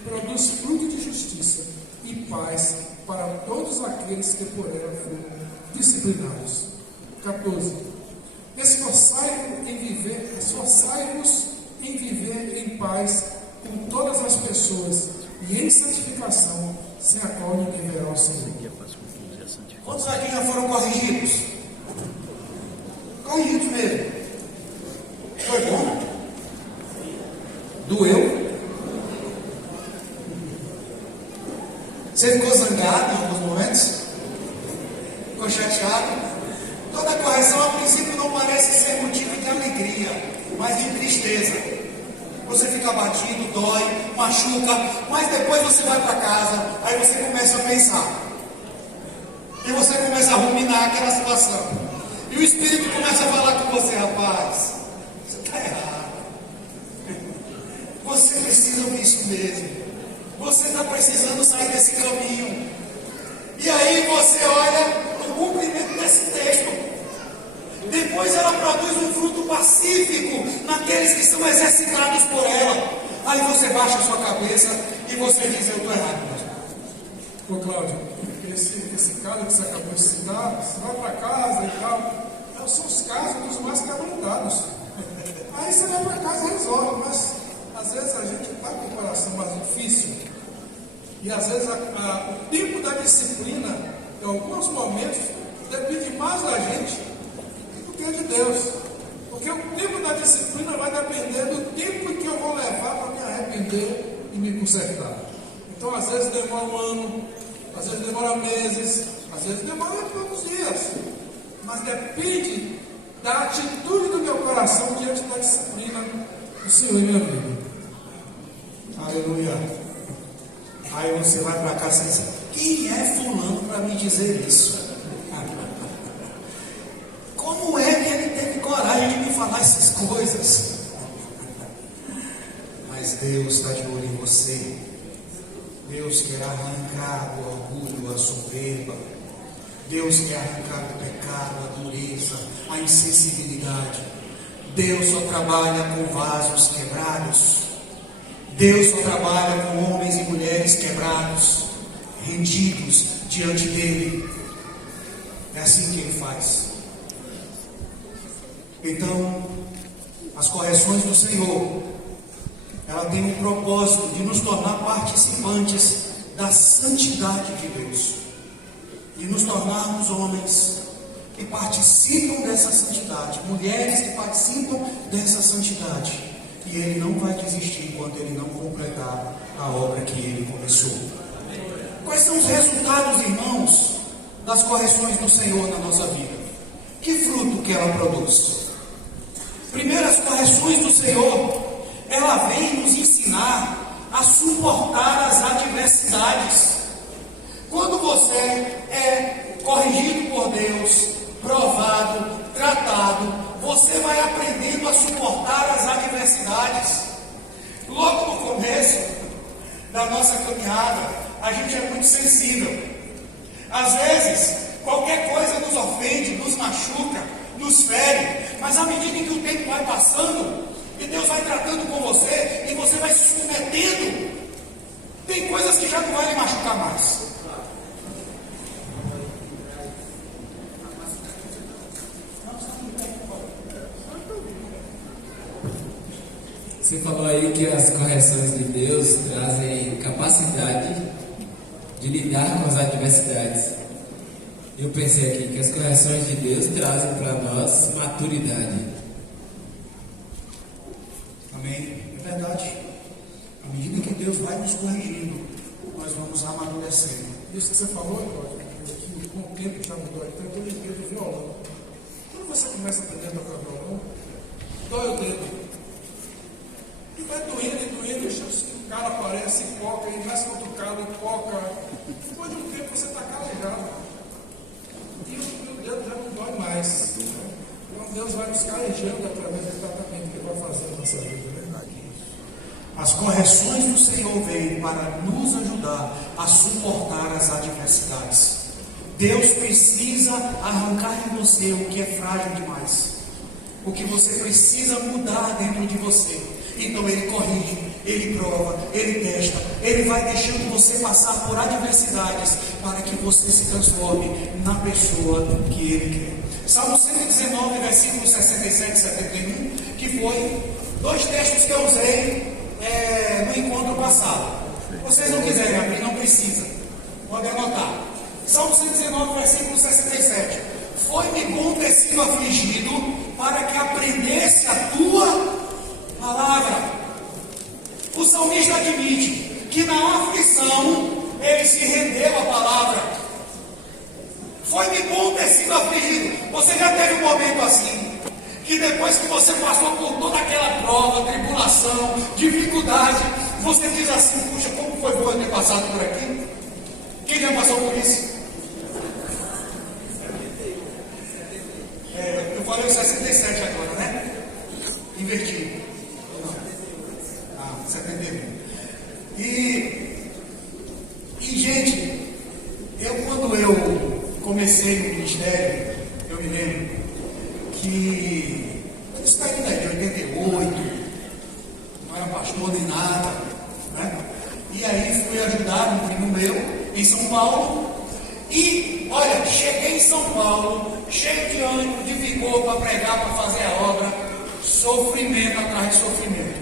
produz fruto de justiça e paz para todos aqueles que por ela foram disciplinados. 14. Esforçai-vos em viver em paz com todas as pessoas e em santificação, sem a qual ninguém verá o Senhor. Quantos aqui já foram corrigidos? Corrigidos mesmo. Foi bom? Doeu? Você ficou zangado em alguns momentos? Ficou chateado? Toda correção a princípio não parece ser motivo de alegria, mas de tristeza. Você fica abatido, dói, machuca, mas depois você vai para casa, aí você começa a pensar. E você começa a ruminar aquela situação. E o Espírito começa a falar com você: rapaz, você está errado. Você precisa disso mesmo. Você está precisando sair desse caminho. E aí você olha o cumprimento desse texto. Depois ela produz um fruto pacífico naqueles que são exercitados por ela. Aí você baixa a sua cabeça e você diz: eu estou errado. Ô Cláudio, esse caso que você acabou de citar, você vai para casa e tal, são os casos dos mais quebrantados. Aí você vai para casa e resolve, mas às vezes a gente está com o coração mais difícil. E às vezes o tempo da disciplina em alguns momentos, depende mais da gente do que de Deus. Porque o tempo da disciplina vai depender do tempo que eu vou levar para me arrepender e me consertar. Então, às vezes demora um ano, às vezes demora meses, às vezes demora poucos dias. Mas depende da atitude do meu coração diante da disciplina do Senhor em minha vida. Aleluia. Aí você vai para casa e diz: quem é fulano para me dizer isso? Como é que ele teve coragem de me falar essas coisas? Mas Deus está de olho em você. Deus quer arrancar o orgulho, a soberba. Deus quer arrancar o pecado, a dureza, a insensibilidade. Deus só trabalha com vasos quebrados. Deus só trabalha com homens e mulheres quebrados, rendidos diante dele. É assim que ele faz. Então, as correções do Senhor, ela tem um propósito de nos tornar participantes da santidade de Deus, de nos tornarmos homens que participam dessa santidade, mulheres que participam dessa santidade, e Ele não vai desistir enquanto Ele não completar a obra que Ele começou. Quais são os resultados, irmãos, das correções do Senhor na nossa vida? Que fruto que ela produz? Primeiro, as correções do Senhor, ela vem nos ensinar a suportar as adversidades. Quando você é corrigido por Deus, provado, tratado, você vai aprendendo a suportar as adversidades. Logo no começo da nossa caminhada, a gente é muito sensível. Às vezes, qualquer coisa nos ofende, nos machuca, nos fere, mas à medida em que o tempo vai passando, e Deus vai tratando com você, e você vai se submetendo, tem coisas que já não vai lhe machucar mais. Você falou aí que as correções de Deus trazem capacidade de lidar com as adversidades. Eu pensei aqui que as correções de Deus trazem para nós maturidade. Amém? É verdade. À medida que Deus vai nos corrigindo, nós vamos amadurecendo. Isso que você falou, que com o tempo já mudou. Então, eu lembrei do violão. Quando você começa a aprender a tocar violão, dói o dedo. E vai doendo, o cara aparece, coca, e mais cutucado, coca. Depois de um tempo você está calejado. E o dedo já não dói mais. Então Deus vai nos calejando através do tratamento que Ele vai fazer na nossa vida, né? As correções do Senhor vêm para nos ajudar a suportar as adversidades. Deus precisa arrancar em você o que é frágil demais, o que você precisa mudar dentro de você. Então Ele corrige, Ele prova, Ele testa, Ele vai deixando você passar por adversidades para que você se transforme na pessoa que Ele quer. Salmo 119, versículos 67 e 71, que foi 2 textos que eu usei no encontro passado. Vocês não quiserem abrir, não precisa, pode anotar. Salmo 119, versículo 67. Foi-me bom ter sido afligido para que aprendesse a tua palavra. O salmista admite que na aflição ele se rendeu à palavra. Foi-me bom ter sido afligido. Você já teve um momento assim, que depois que você passou por toda aquela prova, tribulação, dificuldade, você diz assim: puxa, como foi bom eu ter passado por aqui? Quem já passou por isso? Eu falei 67 agora, né? Invertido. 71. E gente, quando eu comecei no ministério, eu me lembro que isso está ainda de 88, não era pastor nem nada, né? E aí fui ajudar um primo meu em São Paulo. E olha, cheguei em São Paulo, cheio de ânimo, de vigor para pregar, para fazer a obra. Sofrimento atrás de sofrimento,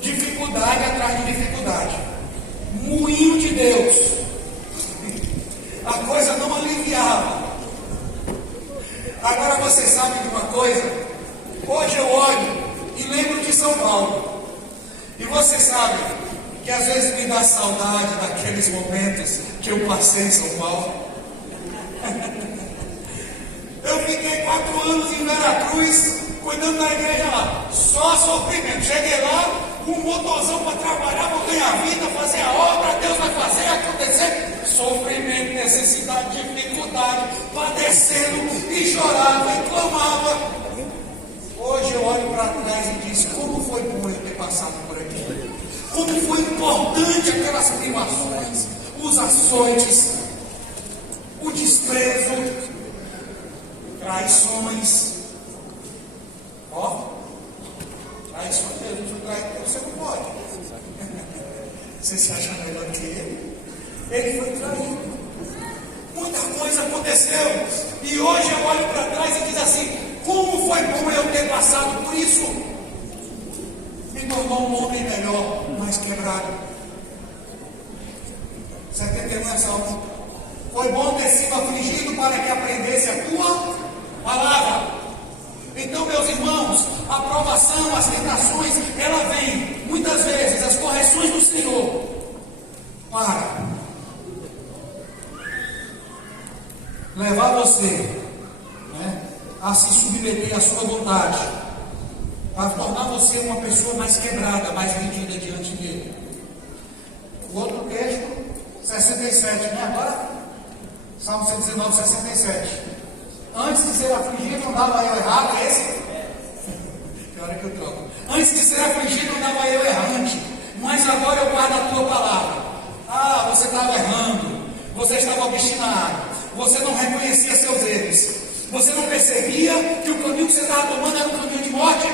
dificuldade atrás de dificuldade, moinho de Deus. A coisa não aliviou. criava. Agora você sabe de uma coisa? Hoje eu olho e lembro de São Paulo. E você sabe que às vezes me dá saudade daqueles momentos que eu passei em São Paulo. Eu fiquei 4 anos em Veracruz, cuidando da igreja lá. Só sofrimento. Cheguei lá, com um motorzão para trabalhar, vou ganhar vida, fazer a obra, Deus vai fazer acontecer. Sofrimento, necessidade, dificuldade, padecendo, e chorava, e clamava. Hoje eu olho para trás e digo, como foi bom eu ter passado por aqui. Como foi importante aquelas privações, os açoites, o desprezo, traições. Traições, a gente trai, você não pode. Você se acha melhor que ele? Ele foi traído. Muita coisa aconteceu. E hoje eu olho para trás e diz assim, como foi bom eu ter passado por isso. Me tornou um homem melhor, mais quebrado. 71 é salmo. Foi bom ter sido afligido para que aprendesse a tua palavra. Então, meus irmãos, a provação, as tentações, ela vem, muitas vezes, as correções do Senhor, para levar você, a se submeter à sua vontade, para tornar você uma pessoa mais quebrada, mais rendida diante dele. O outro texto, 67, agora, Salmo 119, 67. Antes de ser afligido, andava eu errado, é esse? Que hora que eu troco. Antes de ser afligido, andava eu errante, mas agora eu guardo a tua palavra. Ah, você estava errando, você estava obstinado, você não reconhecia seus erros, você não percebia que o caminho que você estava tomando era um caminho de morte.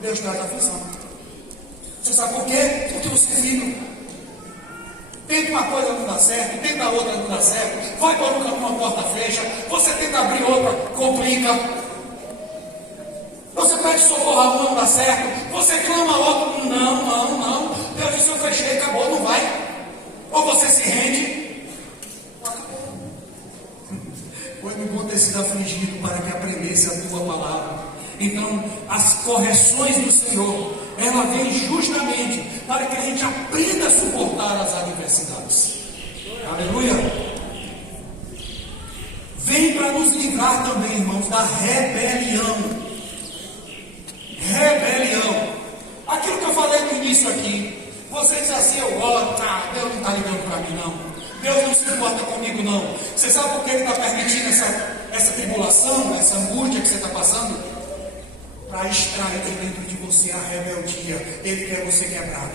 Deus traz aflição. Você sabe por quê? Porque você é filho. Tenta uma coisa, não dá certo, tenta a outra, não dá certo, vai por uma porta fecha, você tenta abrir outra, complica. Você pede socorro a uma, não dá certo, você clama a outra, não. Deus disse, eu fechei, acabou, não vai. Ou você se rende, acabou. Foi muito bom ter sido afligido para que aprendesse a tua palavra. Então, as correções do Senhor, ela vem justamente para que a gente aprenda a suportar as adversidades. Aleluia! Vem para nos livrar também, irmãos, da rebelião. Rebelião. Aquilo que eu falei no início aqui. Você diz assim, eu oro, Deus não está ligando para mim não. Deus não se importa comigo não. Você sabe por que Ele está permitindo essa tribulação, essa angústia que você está passando? Para extrair de dentro de você a rebeldia. Ele quer você quebrado,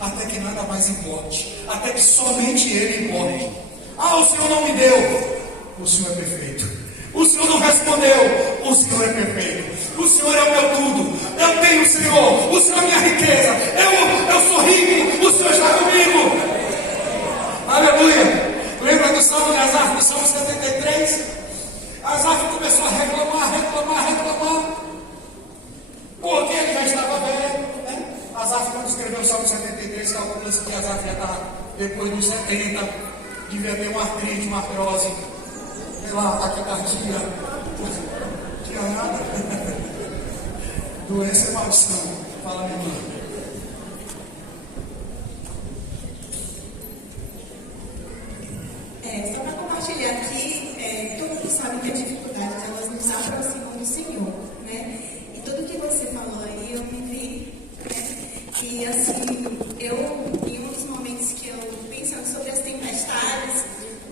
até que nada mais importe, até que somente Ele importe. O Senhor não me deu, o Senhor é perfeito. O Senhor não respondeu, o Senhor é perfeito. O Senhor é o meu tudo. Eu tenho o Senhor, o Senhor é minha riqueza. Eu sou rico, o Senhor está comigo. Aleluia. Lembra do Salmo de Asaf, do Salmo 73? Asaf começou a reclamar. Porque ele já estava velho, Asaf, quando escreveu o Salmo 73, calcula-se que Asaf já estava depois dos 70, devia ter uma artrite, uma artrose, sei lá, taquicardia, não tinha nada. Doença é maldição. Fala, minha irmã. Só para compartilhar aqui, todo mundo sabe que a dificuldade elas nos aproximam do Senhor, né? E tudo que você falou aí, eu me vi, e assim, em um dos momentos que eu, pensando sobre as tempestades,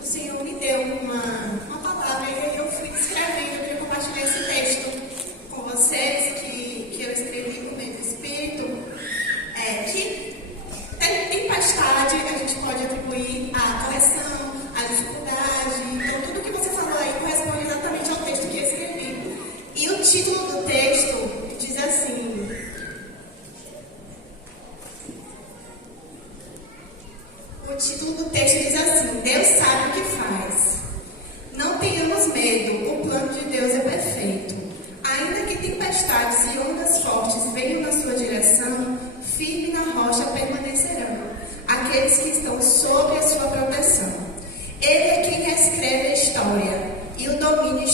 o Senhor me deu uma palavra, e eu fui escrevendo, eu queria compartilhar esse texto com vocês, que eu escrevi com o meu Espírito, que tempestade a gente pode atribuir à correção, à dificuldade. Então, tudo que você falou aí corresponde exatamente ao texto que eu escrevi. E o título do texto diz assim: Deus sabe o que faz. Não tenhamos medo, o plano de Deus é perfeito. Ainda que tempestades e ondas fortes venham na sua direção, firme na rocha permanecerão aqueles que estão sob a sua proteção. Ele é quem reescreve a história.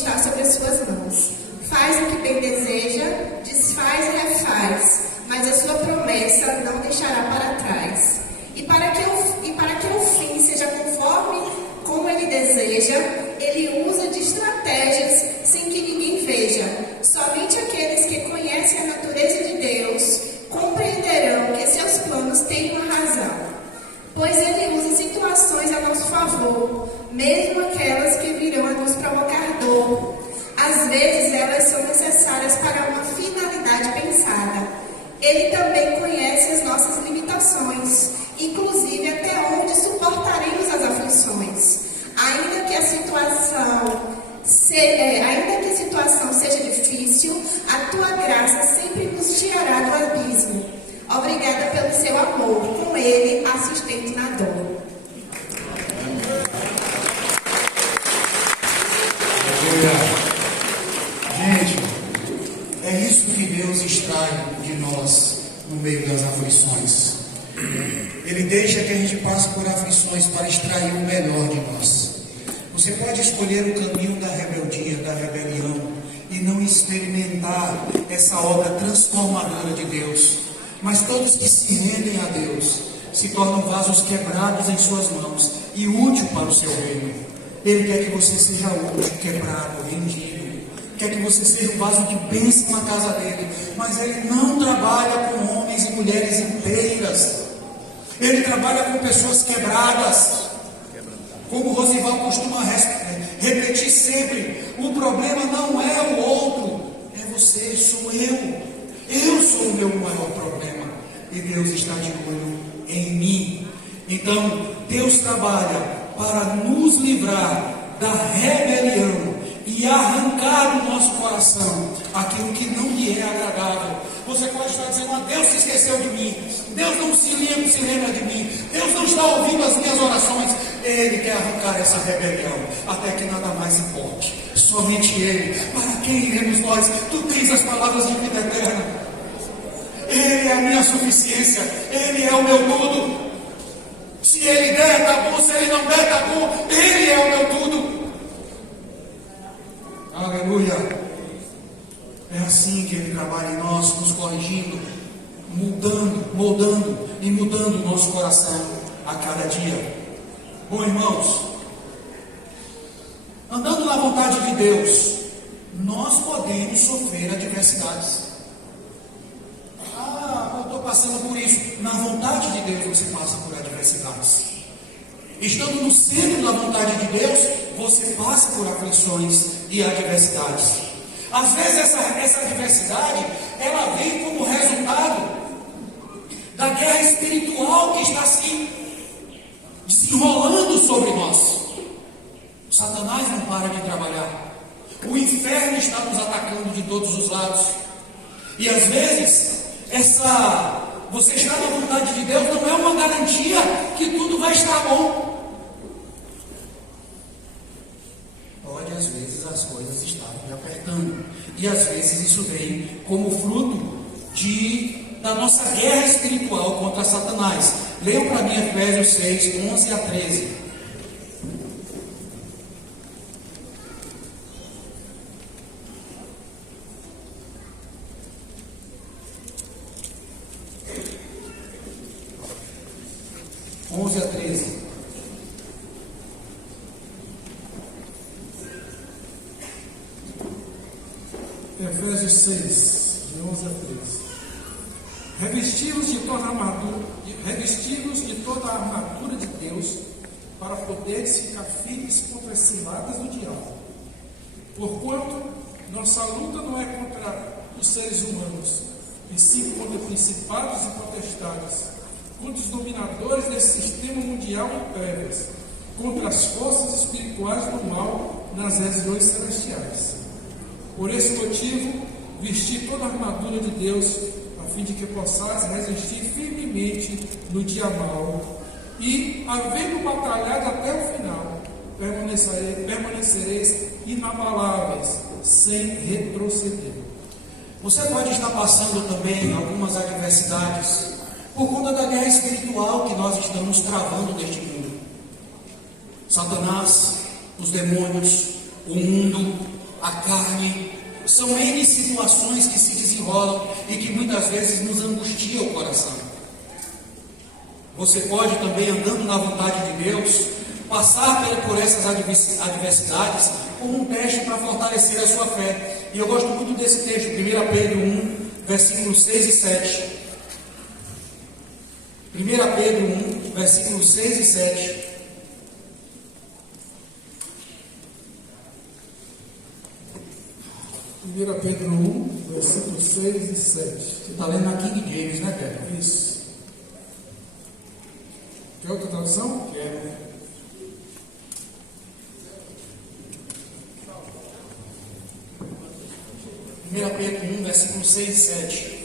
está sobre as suas mãos. Faz o que bem deseja, desfaz e refaz, mas a sua promessa não deixará para trás. E para que o fim seja conforme como ele deseja, ele usa de estratégias sem que ninguém veja. Somente aqueles que conhecem a natureza de Deus compreenderão que seus planos têm uma razão, pois ele usa situações a nosso favor, mesmo aquelas que virão a nos provocar dor. Às vezes elas são necessárias para uma finalidade pensada. Ele também conhece as nossas limitações, inclusive até onde suportaremos as aflições. Ainda que a situação seja difícil, a tua graça sempre nos tirará do abismo. Obrigada pelo seu amor, com ele a sustento na dor. Gente, é isso que Deus extrai de nós no meio das aflições. Ele deixa que a gente passe por aflições para extrair o melhor de nós. Você pode escolher o caminho da rebeldia, da rebelião, e não experimentar essa obra transformadora de Deus. Mas todos que se rendem a Deus se tornam vasos quebrados em suas mãos e útil para o seu reino. Ele quer que você seja útil, quebrado, rendido. Quer que você seja um vaso de bênção na casa dele. Mas ele não trabalha com homens e mulheres inteiras. Ele trabalha com pessoas quebradas. Como Rosival costuma repetir sempre, o problema não é o outro, é você, sou eu. Eu sou o meu maior problema. E Deus está de olho em mim. Então, Deus trabalha para nos livrar da rebelião e arrancar do nosso coração aquilo que não lhe é agradável. Você pode estar dizendo, Deus se esqueceu de mim, Deus não se lembra de mim, Deus não está ouvindo as minhas orações. Ele quer arrancar essa rebelião, até que nada mais importe, somente Ele. Para quem iremos nós? Tu tens as palavras de vida eterna. Ele é a minha suficiência, Ele é o meu tudo. Se Ele der, tá bom, se Ele não der, tá bom, Ele é o meu tudo. Aleluia. É assim que Ele trabalha em nós, nos corrigindo, moldando e mudando o nosso coração a cada dia. Bom, irmãos, andando na vontade de Deus, nós podemos sofrer adversidades. Eu estou passando por isso. Na vontade de Deus você passa por adversidades. Estando no centro da vontade de Deus, você passa por aflições e adversidades. Às vezes essa adversidade, ela vem como resultado da guerra espiritual que está se desenrolando sobre nós. Satanás não para de trabalhar. O inferno está nos atacando de todos os lados. E às vezes, você estar na vontade de Deus não é uma garantia que tudo vai estar bom. Pode às vezes as coisas estarem apertando. E às vezes isso vem como fruto da nossa guerra espiritual contra Satanás. Leiam para mim Efésios 6, 11 a 13. Efésios 6, de 11 a 13. Revesti-vos de toda a armadura de Deus, para poderes ficar firmes contra as ciladas do diabo. Porquanto nossa luta não é contra os seres humanos, e sim contra principados e potestades, contra os dominadores desse sistema mundial de trevas, contra as forças espirituais do mal nas regiões celestiais. Por esse motivo, vesti toda a armadura de Deus, a fim de que possais resistir firmemente no dia mau, e, havendo batalhado até o final, permanecereis inabaláveis, sem retroceder. Você pode estar passando também algumas adversidades por conta da guerra espiritual que nós estamos travando neste mundo. Satanás, os demônios, o mundo, a carne. São N situações que se desenrolam e que muitas vezes nos angustia o coração. Você pode também, andando na vontade de Deus, passar por essas adversidades como um teste para fortalecer a sua fé. E eu gosto muito desse texto, 1 Pedro 1, versículos 6 e 7. 1 Pedro 1, versículos 6 e 7. Pedro 1, versículos 6 e 7. Você está lendo na King James, né, Pedro? Isso. Quer outra tradução? Quero. Pedro 1, versículos 6 e 7.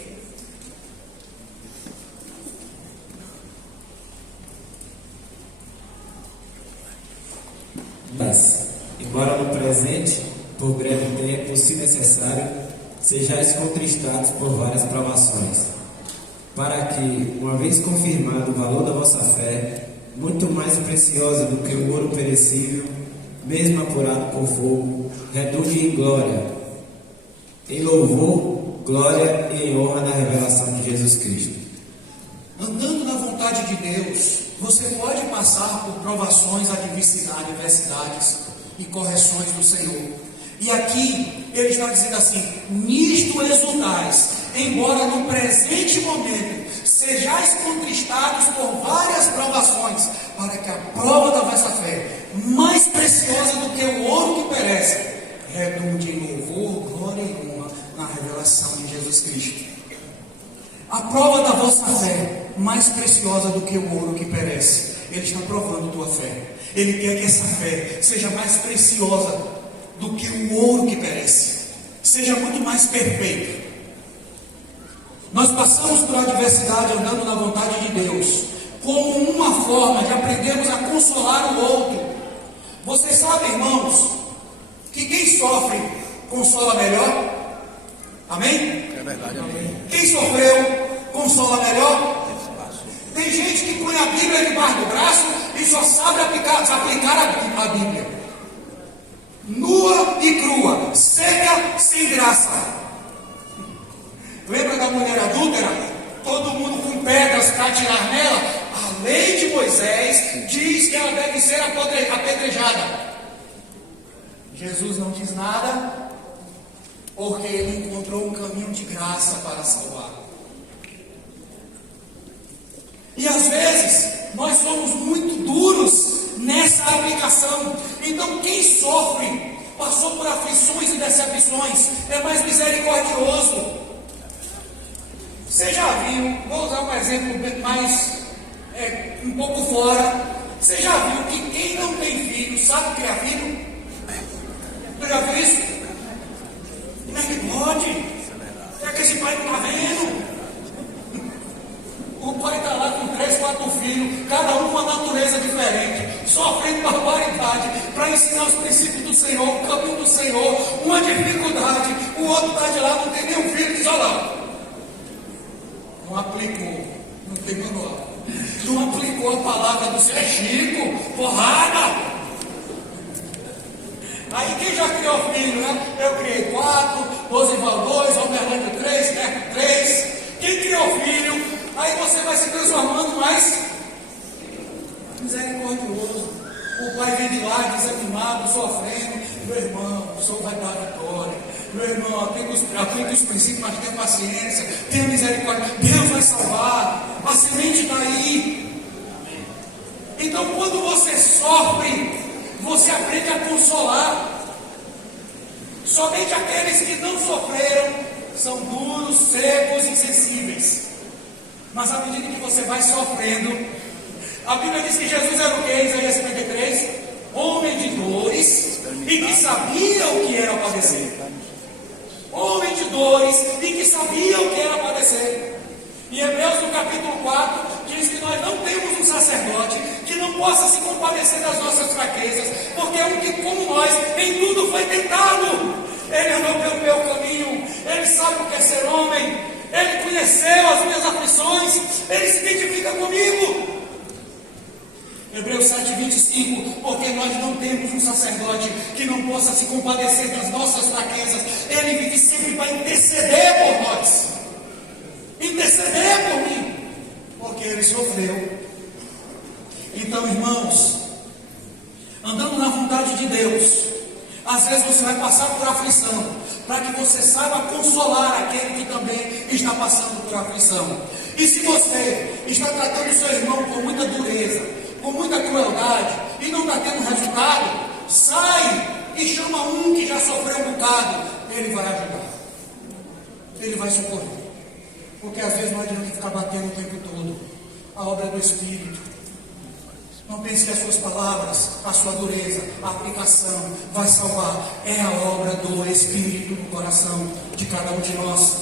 Mas, embora no presente, por breve tempo, se necessário, sejais contristados por várias provações, para que, uma vez confirmado o valor da vossa fé, muito mais preciosa do que o ouro perecível, mesmo apurado por fogo, redunde em glória, em louvor, glória e em honra na revelação de Jesus Cristo. Andando na vontade de Deus, você pode passar por provações, adversidades e correções do Senhor. E aqui ele está dizendo assim: nisto exultais, embora no presente momento sejais contristados por várias provações, para que a prova da vossa fé, mais preciosa do que o ouro que perece, redunde em louvor, glória e honra na revelação de Jesus Cristo. A prova da vossa fé, mais preciosa do que o ouro que perece. Ele está provando tua fé. Ele quer que essa fé seja mais preciosa do que o ouro que perece, seja muito mais perfeita. Nós passamos por adversidade andando na vontade de Deus, como uma forma de aprendermos a consolar o outro. Vocês sabem, irmãos, que quem sofre consola melhor? Amém? É verdade, amém. Quem sofreu consola melhor? Tem gente que põe a Bíblia debaixo do braço e só sabe aplicar a Bíblia. Nua e crua, seca, sem graça. Lembra da mulher adúltera? Todo mundo com pedras para atirar nela. A lei de Moisés diz que ela deve ser apedrejada. Jesus não diz nada, porque ele encontrou um caminho de graça para salvar. E às vezes nós somos muito duros nessa aplicação. Então quem sofre, passou por aflições e decepções, é mais misericordioso. Você já viu, vou usar um exemplo mais um pouco fora. Você já viu que quem não tem filho sabe criar filho? Você já viu isso? Como é que pode? Será que esse pai não está vendo? O pai está lá com 3, 4 filhos, cada um com uma natureza diferente, sofrendo barbaridade para ensinar os princípios do Senhor, o caminho do Senhor, uma dificuldade. O outro está de lá, não tem nenhum filho, diz: olha lá, não aplicou, não tem manual, não aplicou a palavra do Senhor. É Chico, porrada. Aí quem já criou filho, né? Eu criei 4, Rosival 2, Alberlândia 3, Neto 3. Quem criou filho? Aí você vai se transformando mais misericordioso. O pai vem de lá desanimado, sofrendo. Meu irmão, o Senhor vai dar a vitória. Meu irmão, aplique os princípios, mas tenha paciência, tenha misericórdia. Deus vai salvar. A semente está aí. Então, quando você sofre, você aprende a consolar. Somente aqueles que não sofreram são duros, secos e insensíveis. Mas à medida que você vai sofrendo, a Bíblia diz que Jesus era o que? Isaías 53, homem de dores e que sabia o que era padecer. Homem de dores e que sabia o que era padecer. Em Hebreus, no capítulo 4, diz que nós não temos um sacerdote que não possa se compadecer das nossas fraquezas, porque é um que, como nós, em tudo foi tentado. Ele andou pelo meu caminho, ele sabe o que é ser homem, ele conheceu as minhas aflições, ele se identifica comigo. Hebreus 7,25, porque nós não temos um sacerdote que não possa se compadecer das nossas fraquezas. Ele vive sempre para interceder por nós. Interceder por mim. Porque ele sofreu. Então, irmãos, andando na vontade de Deus, às vezes você vai passar por aflição, para que você saiba consolar aquele que também está passando por aflição. E se você está tratando o seu irmão com muita dureza, com muita crueldade, e não está tendo resultado, sai e chama um que já sofreu um bocado. Ele vai ajudar, ele vai socorrer. Porque às vezes não adianta ficar batendo o tempo todo. A obra é do Espírito. Não pense que as suas palavras, a sua dureza, a aplicação vai salvar. É a obra do Espírito no coração de cada um de nós.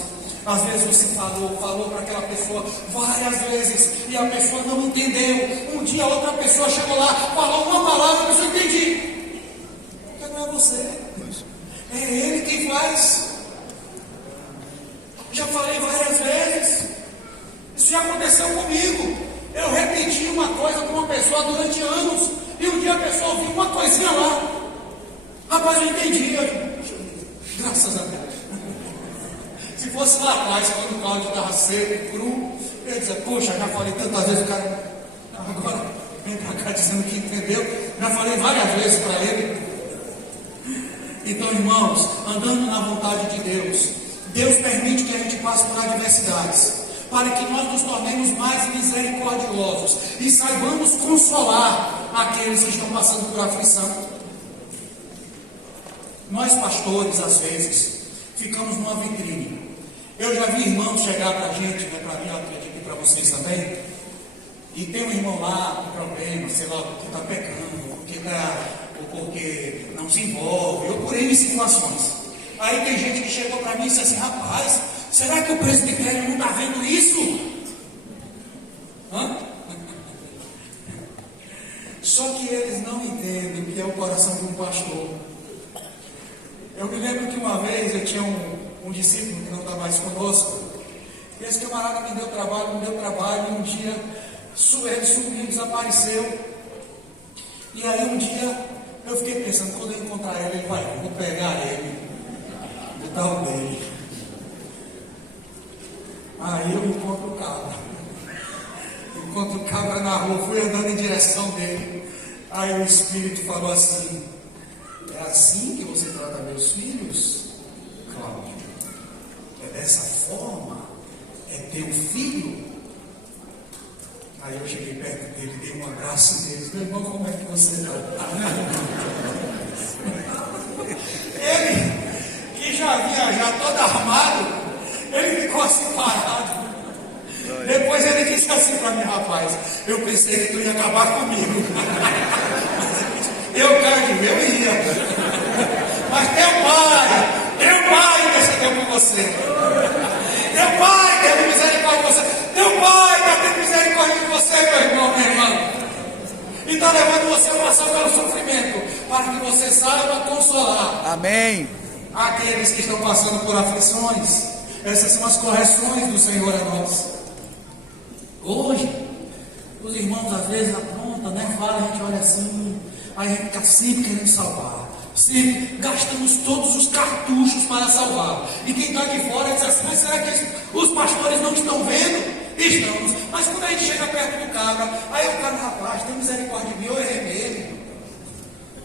Às vezes você falou para aquela pessoa várias vezes e a pessoa não entendeu. Um dia outra pessoa chegou lá, falou uma palavra, a pessoa entendi. Porque não é você, é ele quem faz. Já falei várias vezes. Isso já aconteceu comigo. Eu repeti uma coisa com uma pessoa durante anos e um dia a pessoa ouviu uma coisinha lá. Rapaz, eu entendi. Graças a Deus. Se fosse lá atrás, quando o Cláudio estava seco, cru, eu ia dizer, poxa, já falei tantas vezes, o cara agora vem para cá dizendo que entendeu. Já falei várias vezes para ele. Então, irmãos, andando na vontade de Deus, Deus permite que a gente passe por adversidades, para que nós nos tornemos mais misericordiosos e saibamos consolar aqueles que estão passando por aflição. Nós pastores, às vezes, ficamos numa vitrine. Eu já vi irmãos chegar para a gente, né, para mim, eu acredito que para vocês também, e tem um irmão lá com problema, sei lá, porque está pecando, ou porque não se envolve, ou por aí em situações. Aí tem gente que chegou para mim e disse assim, rapaz, será que o presbitério não está vendo isso? Hã? Só que eles não entendem o que é o coração de um pastor. Eu me lembro que uma vez eu tinha um discípulo que não está mais conosco, e esse camarada me deu trabalho, e um dia ele sumiu, desapareceu. E aí um dia eu fiquei pensando, quando eu encontrar ele, eu vou pegar ele, botar o dele. Aí eu encontro o cabra na rua, fui andando em direção dele. Aí o Espírito falou assim, é assim que você trata meus filhos, Cláudio? É dessa forma? É teu filho? Aí eu cheguei perto dele, dei um abraço nele, meu irmão, como é que você está? Ele, que já vinha já todo armado, ele ficou assim parado. Depois ele disse assim para mim, rapaz, eu pensei que tu ia acabar comigo. Eu ia. Mas teu pai intercedeu por você. Teu pai teve misericórdia de você. Teu pai está tendo misericórdia de você, meu irmão, minha irmã. E está levando você a passar pelo sofrimento, para que você saiba consolar. Amém. Aqueles que estão passando por aflições. Essas são as correções do Senhor a nós. Hoje, os irmãos às vezes aprontam, né? Fala, a gente olha assim, aí a gente fica sempre querendo salvar. Sempre gastamos todos os cartuchos para salvar. E quem está de fora diz assim, mas será que os pastores não estão vendo? Estamos. Mas quando a gente chega perto do cabra, aí o cara, rapaz, tem misericórdia de mim, eu errei mesmo.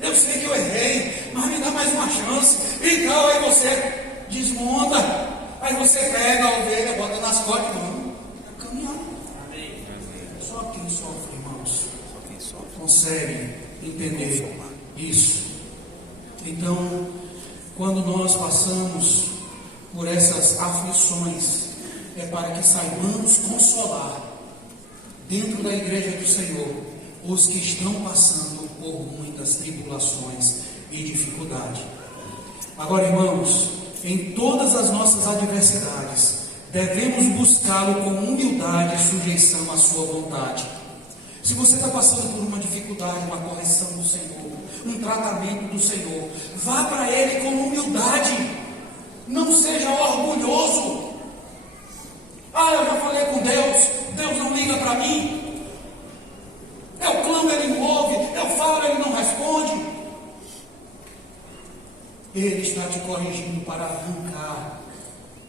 Eu sei que eu errei, mas me dá mais uma chance. Então aí você desmonta, aí você pega a ovelha, bota nas costas e vamos caminhar. Só quem sofre, irmãos, consegue entender isso. Então, quando nós passamos por essas aflições, é para que saibamos consolar dentro da igreja do Senhor os que estão passando por muitas tribulações e dificuldade. Agora, irmãos, em todas as nossas adversidades, devemos buscá-lo com humildade e sujeição à sua vontade. Se você está passando por uma dificuldade, uma correção do Senhor, um tratamento do Senhor, vá para Ele com humildade. Não seja orgulhoso. Eu já falei com Deus, Deus não liga para mim. Eu clamo, Ele pedindo para arrancar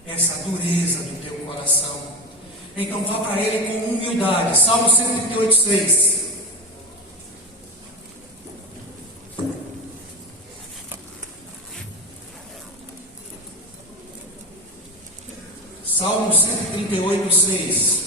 essa dureza do teu coração. Então vá para Ele com humildade. Salmo 138, 6. Salmo 138, 6.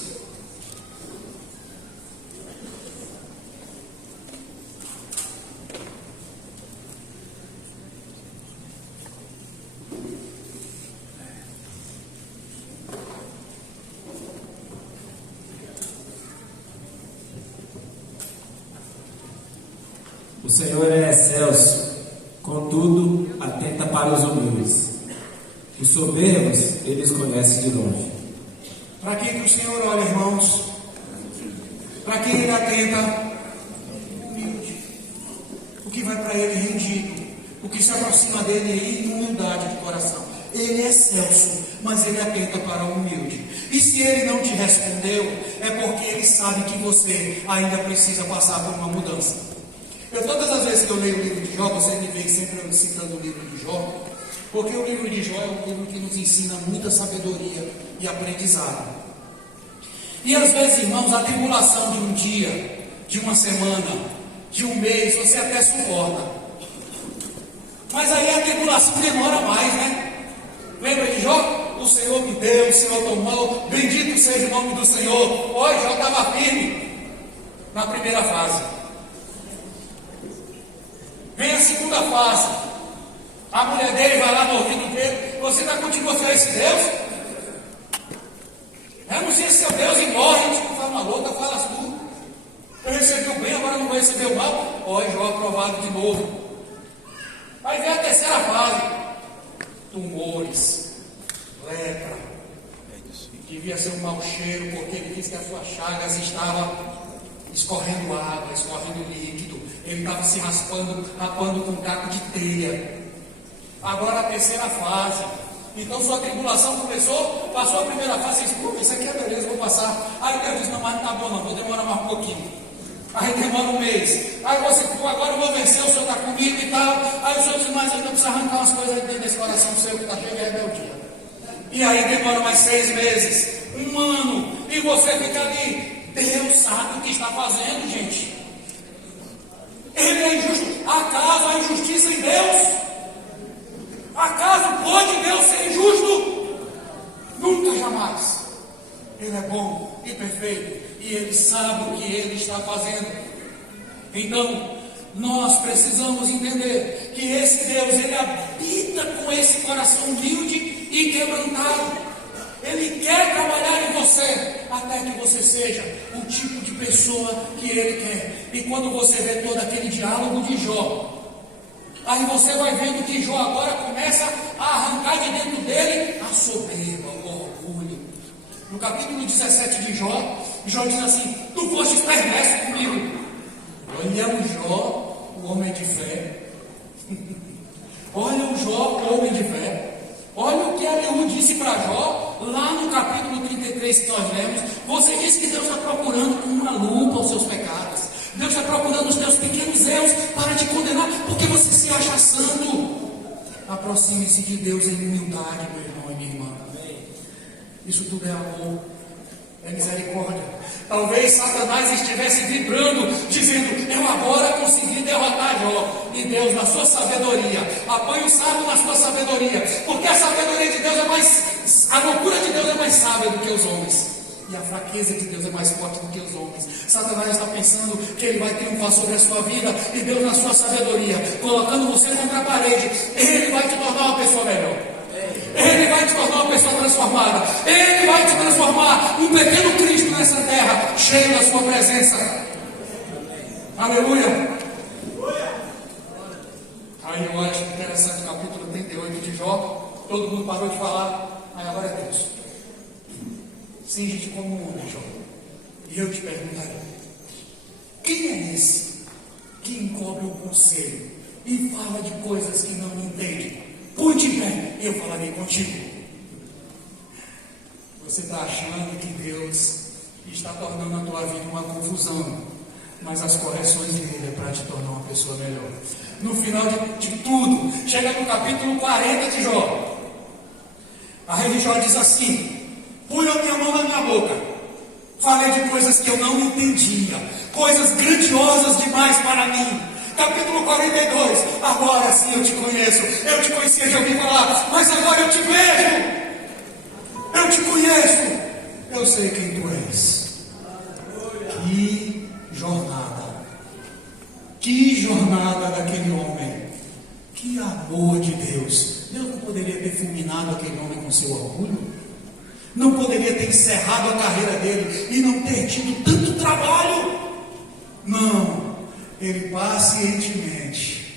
O Senhor é excelso, contudo, atenta para os humildes. Os soberbos, Ele os conhece de longe. Para quem que o Senhor olha, irmãos? Para quem Ele atenta? Humilde. O que vai para Ele rendido. O que se aproxima dele em humildade de coração. Ele é excelso, mas Ele atenta para o humilde. E se Ele não te respondeu, é porque Ele sabe que você ainda precisa passar por uma mudança. Todas as vezes que eu leio o livro de Jó, você me vê sempre citando o livro de Jó, porque o livro de Jó é um livro que nos ensina muita sabedoria e aprendizado. E às vezes, irmãos, a tribulação de um dia, de uma semana, de um mês, você até suporta. Mas aí a tribulação demora mais, né? Lembra de Jó? O Senhor me deu, o Senhor tomou, bendito seja o nome do Senhor. Olha, Jó estava firme na primeira fase. Vem a segunda fase. A mulher dele vai lá no ouvido dele. Você está contigo a esse Deus? Renuncia esse seu Deus e morre. Tipo, fala uma louca, fala tudo. Eu recebi o bem, agora não vou receber o mal. Olha, Jó aprovado de novo. Aí vem a terceira fase. Tumores, lepra. Devia ser um mau cheiro, porque ele disse que as suas chagas estavam escorrendo água, escorrendo líquido. Ele estava se rapando com um caco de teia. Agora a terceira fase. Então sua tribulação começou, passou a primeira fase, e disse, isso aqui é beleza, vou passar. Aí Deus disse, não, mas não tá bom não, vou demorar mais um pouquinho. Aí demora um mês. Aí você, agora eu vou vencer, o Senhor está comigo e tal. Aí o Senhor diz, mas ainda precisa arrancar umas coisas dentro desse coração seu que está cheio de rebeldia. E aí demora mais 6 meses, 1 ano, e você fica ali. Deus sabe o que está fazendo, gente. Ele é injusto. Acaso há injustiça em Deus? Acaso pode Deus ser injusto? Nunca, jamais. Ele é bom e perfeito. E Ele sabe o que Ele está fazendo. Então, nós precisamos entender que esse Deus, Ele habita com esse coração humilde e quebrantado. Ele quer trabalhar em você, até que você seja o tipo de pessoa que Ele quer. E quando você vê todo aquele diálogo de Jó, aí você vai vendo que Jó agora começa a arrancar de dentro dele a soberba, o orgulho. No capítulo 17 de Jó, Jó diz assim, tu fostes perverso comigo. Olha o Jó, o homem de fé. Olha o Jó, o homem de fé. Olha o que Eliú disse para Jó, lá no capítulo 33 que nós lemos. Você disse que Deus está procurando com uma lupa os seus pecados. Deus está procurando os teus pequenos erros para te condenar, porque você se acha santo. Aproxime-se de Deus em humildade, meu irmão e minha irmã. Isso tudo é amor, é misericórdia. Talvez Satanás estivesse vibrando, dizendo, eu agora consegui derrotar Jó. E Deus, na sua sabedoria, apanha o sábio na sua sabedoria, porque a sabedoria de Deus é mais, a loucura de Deus é mais sábia do que os homens, e a fraqueza de Deus é mais forte do que os homens. Satanás está pensando que ele vai triunfar sobre a sua vida, e Deus, na sua sabedoria, colocando você contra a parede, ele vai te tornar uma pessoa melhor. Ele vai te tornar uma pessoa transformada. Ele vai te transformar um pequeno Cristo nessa terra, cheio da sua presença. Aleluia. Aí eu acho interessante o capítulo 38 de Jó. Todo mundo parou de falar. Aí agora é Deus. Singe-te como um homem, Jó. E eu te perguntarei, quem é esse que encobre o conselho e fala de coisas que não entende? Põe-te em pé e eu falarei contigo. Você está achando que Deus está tornando a tua vida uma confusão. mas as correções dele é para te tornar uma pessoa melhor. No final de tudo, chega no capítulo 40 de Jó. A rei Jó diz assim: pus a minha mão na minha boca, falei de coisas que eu não entendia, coisas grandiosas demais para mim. Capítulo 42, agora sim eu te conheço, eu te conhecia de ouvir falar, mas agora eu te vejo, eu te conheço, eu sei quem tu és. Que jornada daquele homem, que amor de Deus. Deus não poderia ter fulminado aquele homem com seu orgulho? Não poderia ter encerrado a carreira dele e não ter tido tanto trabalho? Não, ele pacientemente.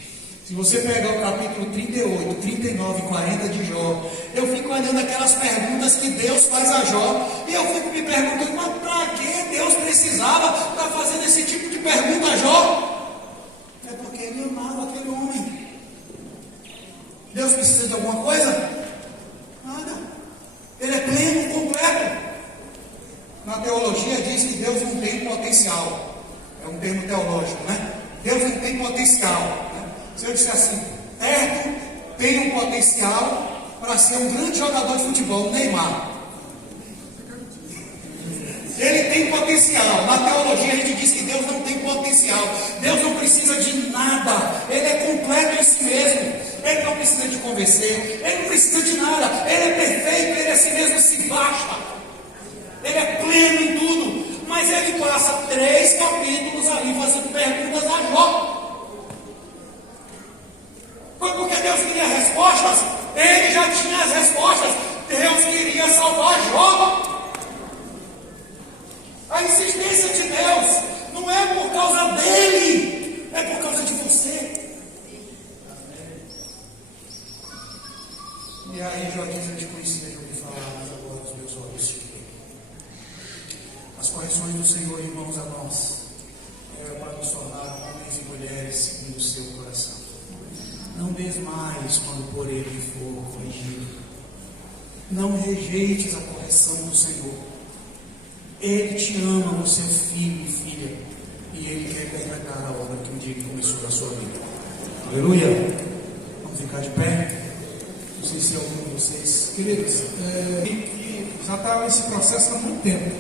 Se você pegar o capítulo 38, 39 e 40 de Jó, eu fico olhando aquelas perguntas que Deus faz a Jó, e eu fico me perguntando, mas para que Deus precisava estar fazendo esse tipo de pergunta a Jó? É porque ele amava aquele homem. Deus precisa de alguma coisa? Nada. Ele é pleno, completo. Na teologia diz que Deus não tem potencial. É um termo teológico, né? Deus não tem potencial, né? Se eu disser assim, Terto tem um potencial para ser um grande jogador de futebol, Neymar. Ele tem potencial. Na teologia a gente diz que Deus não tem potencial. Deus não precisa de nada. Ele é completo em si mesmo. Ele não precisa de convencer. Ele não precisa de nada. Ele é perfeito. Ele é si mesmo, se basta. Ele é pleno em tudo. Mas ele passa 3 capítulos ali fazendo perguntas a Jó. Foi porque Deus queria respostas. Ele já tinha as respostas. Deus queria salvar Jó. A insistência de Deus não é por causa dele, é por causa de você. E aí Jó diz: eu te conhecia de ouvir falar, mas agora os meus olhos te veem. As correções do Senhor, irmãos, a nós é para nos tornar homens e mulheres segundo o seu coração. Não desmaies quando por ele for corrigido. Não rejeites a correção do Senhor. Ele te ama, você é filho e filha, e Ele quer completar a obra que um dia Ele começou na sua vida. Aleluia! Vamos ficar de pé? Não sei se é algum de vocês. Queridos, já estava nesse processo há muito tempo.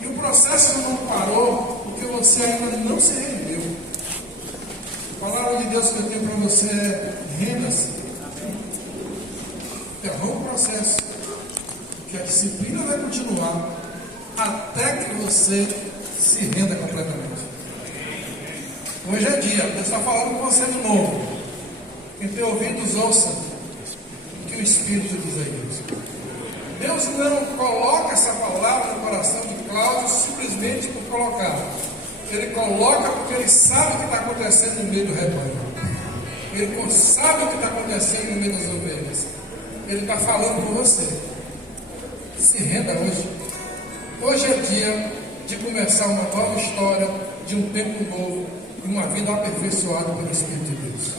E o processo não parou porque você ainda não se rendeu. A palavra de Deus que eu tenho para você é: renda-se. Interrompa o processo, porque a disciplina vai continuar até que você se renda completamente. Hoje é dia, Deus está falando com você de novo. Quem tem ouvidos, ouça o que o Espírito diz a igreja. Deus não coloca essa palavra no coração de Cláudio simplesmente por colocar. Ele coloca porque Ele sabe o que está acontecendo no meio do rebanho. Ele sabe o que está acontecendo no meio das ovelhas. Ele está falando com você. Se renda hoje. Hoje é dia de começar uma nova história, de um tempo novo, e uma vida aperfeiçoada pelo Espírito de Deus.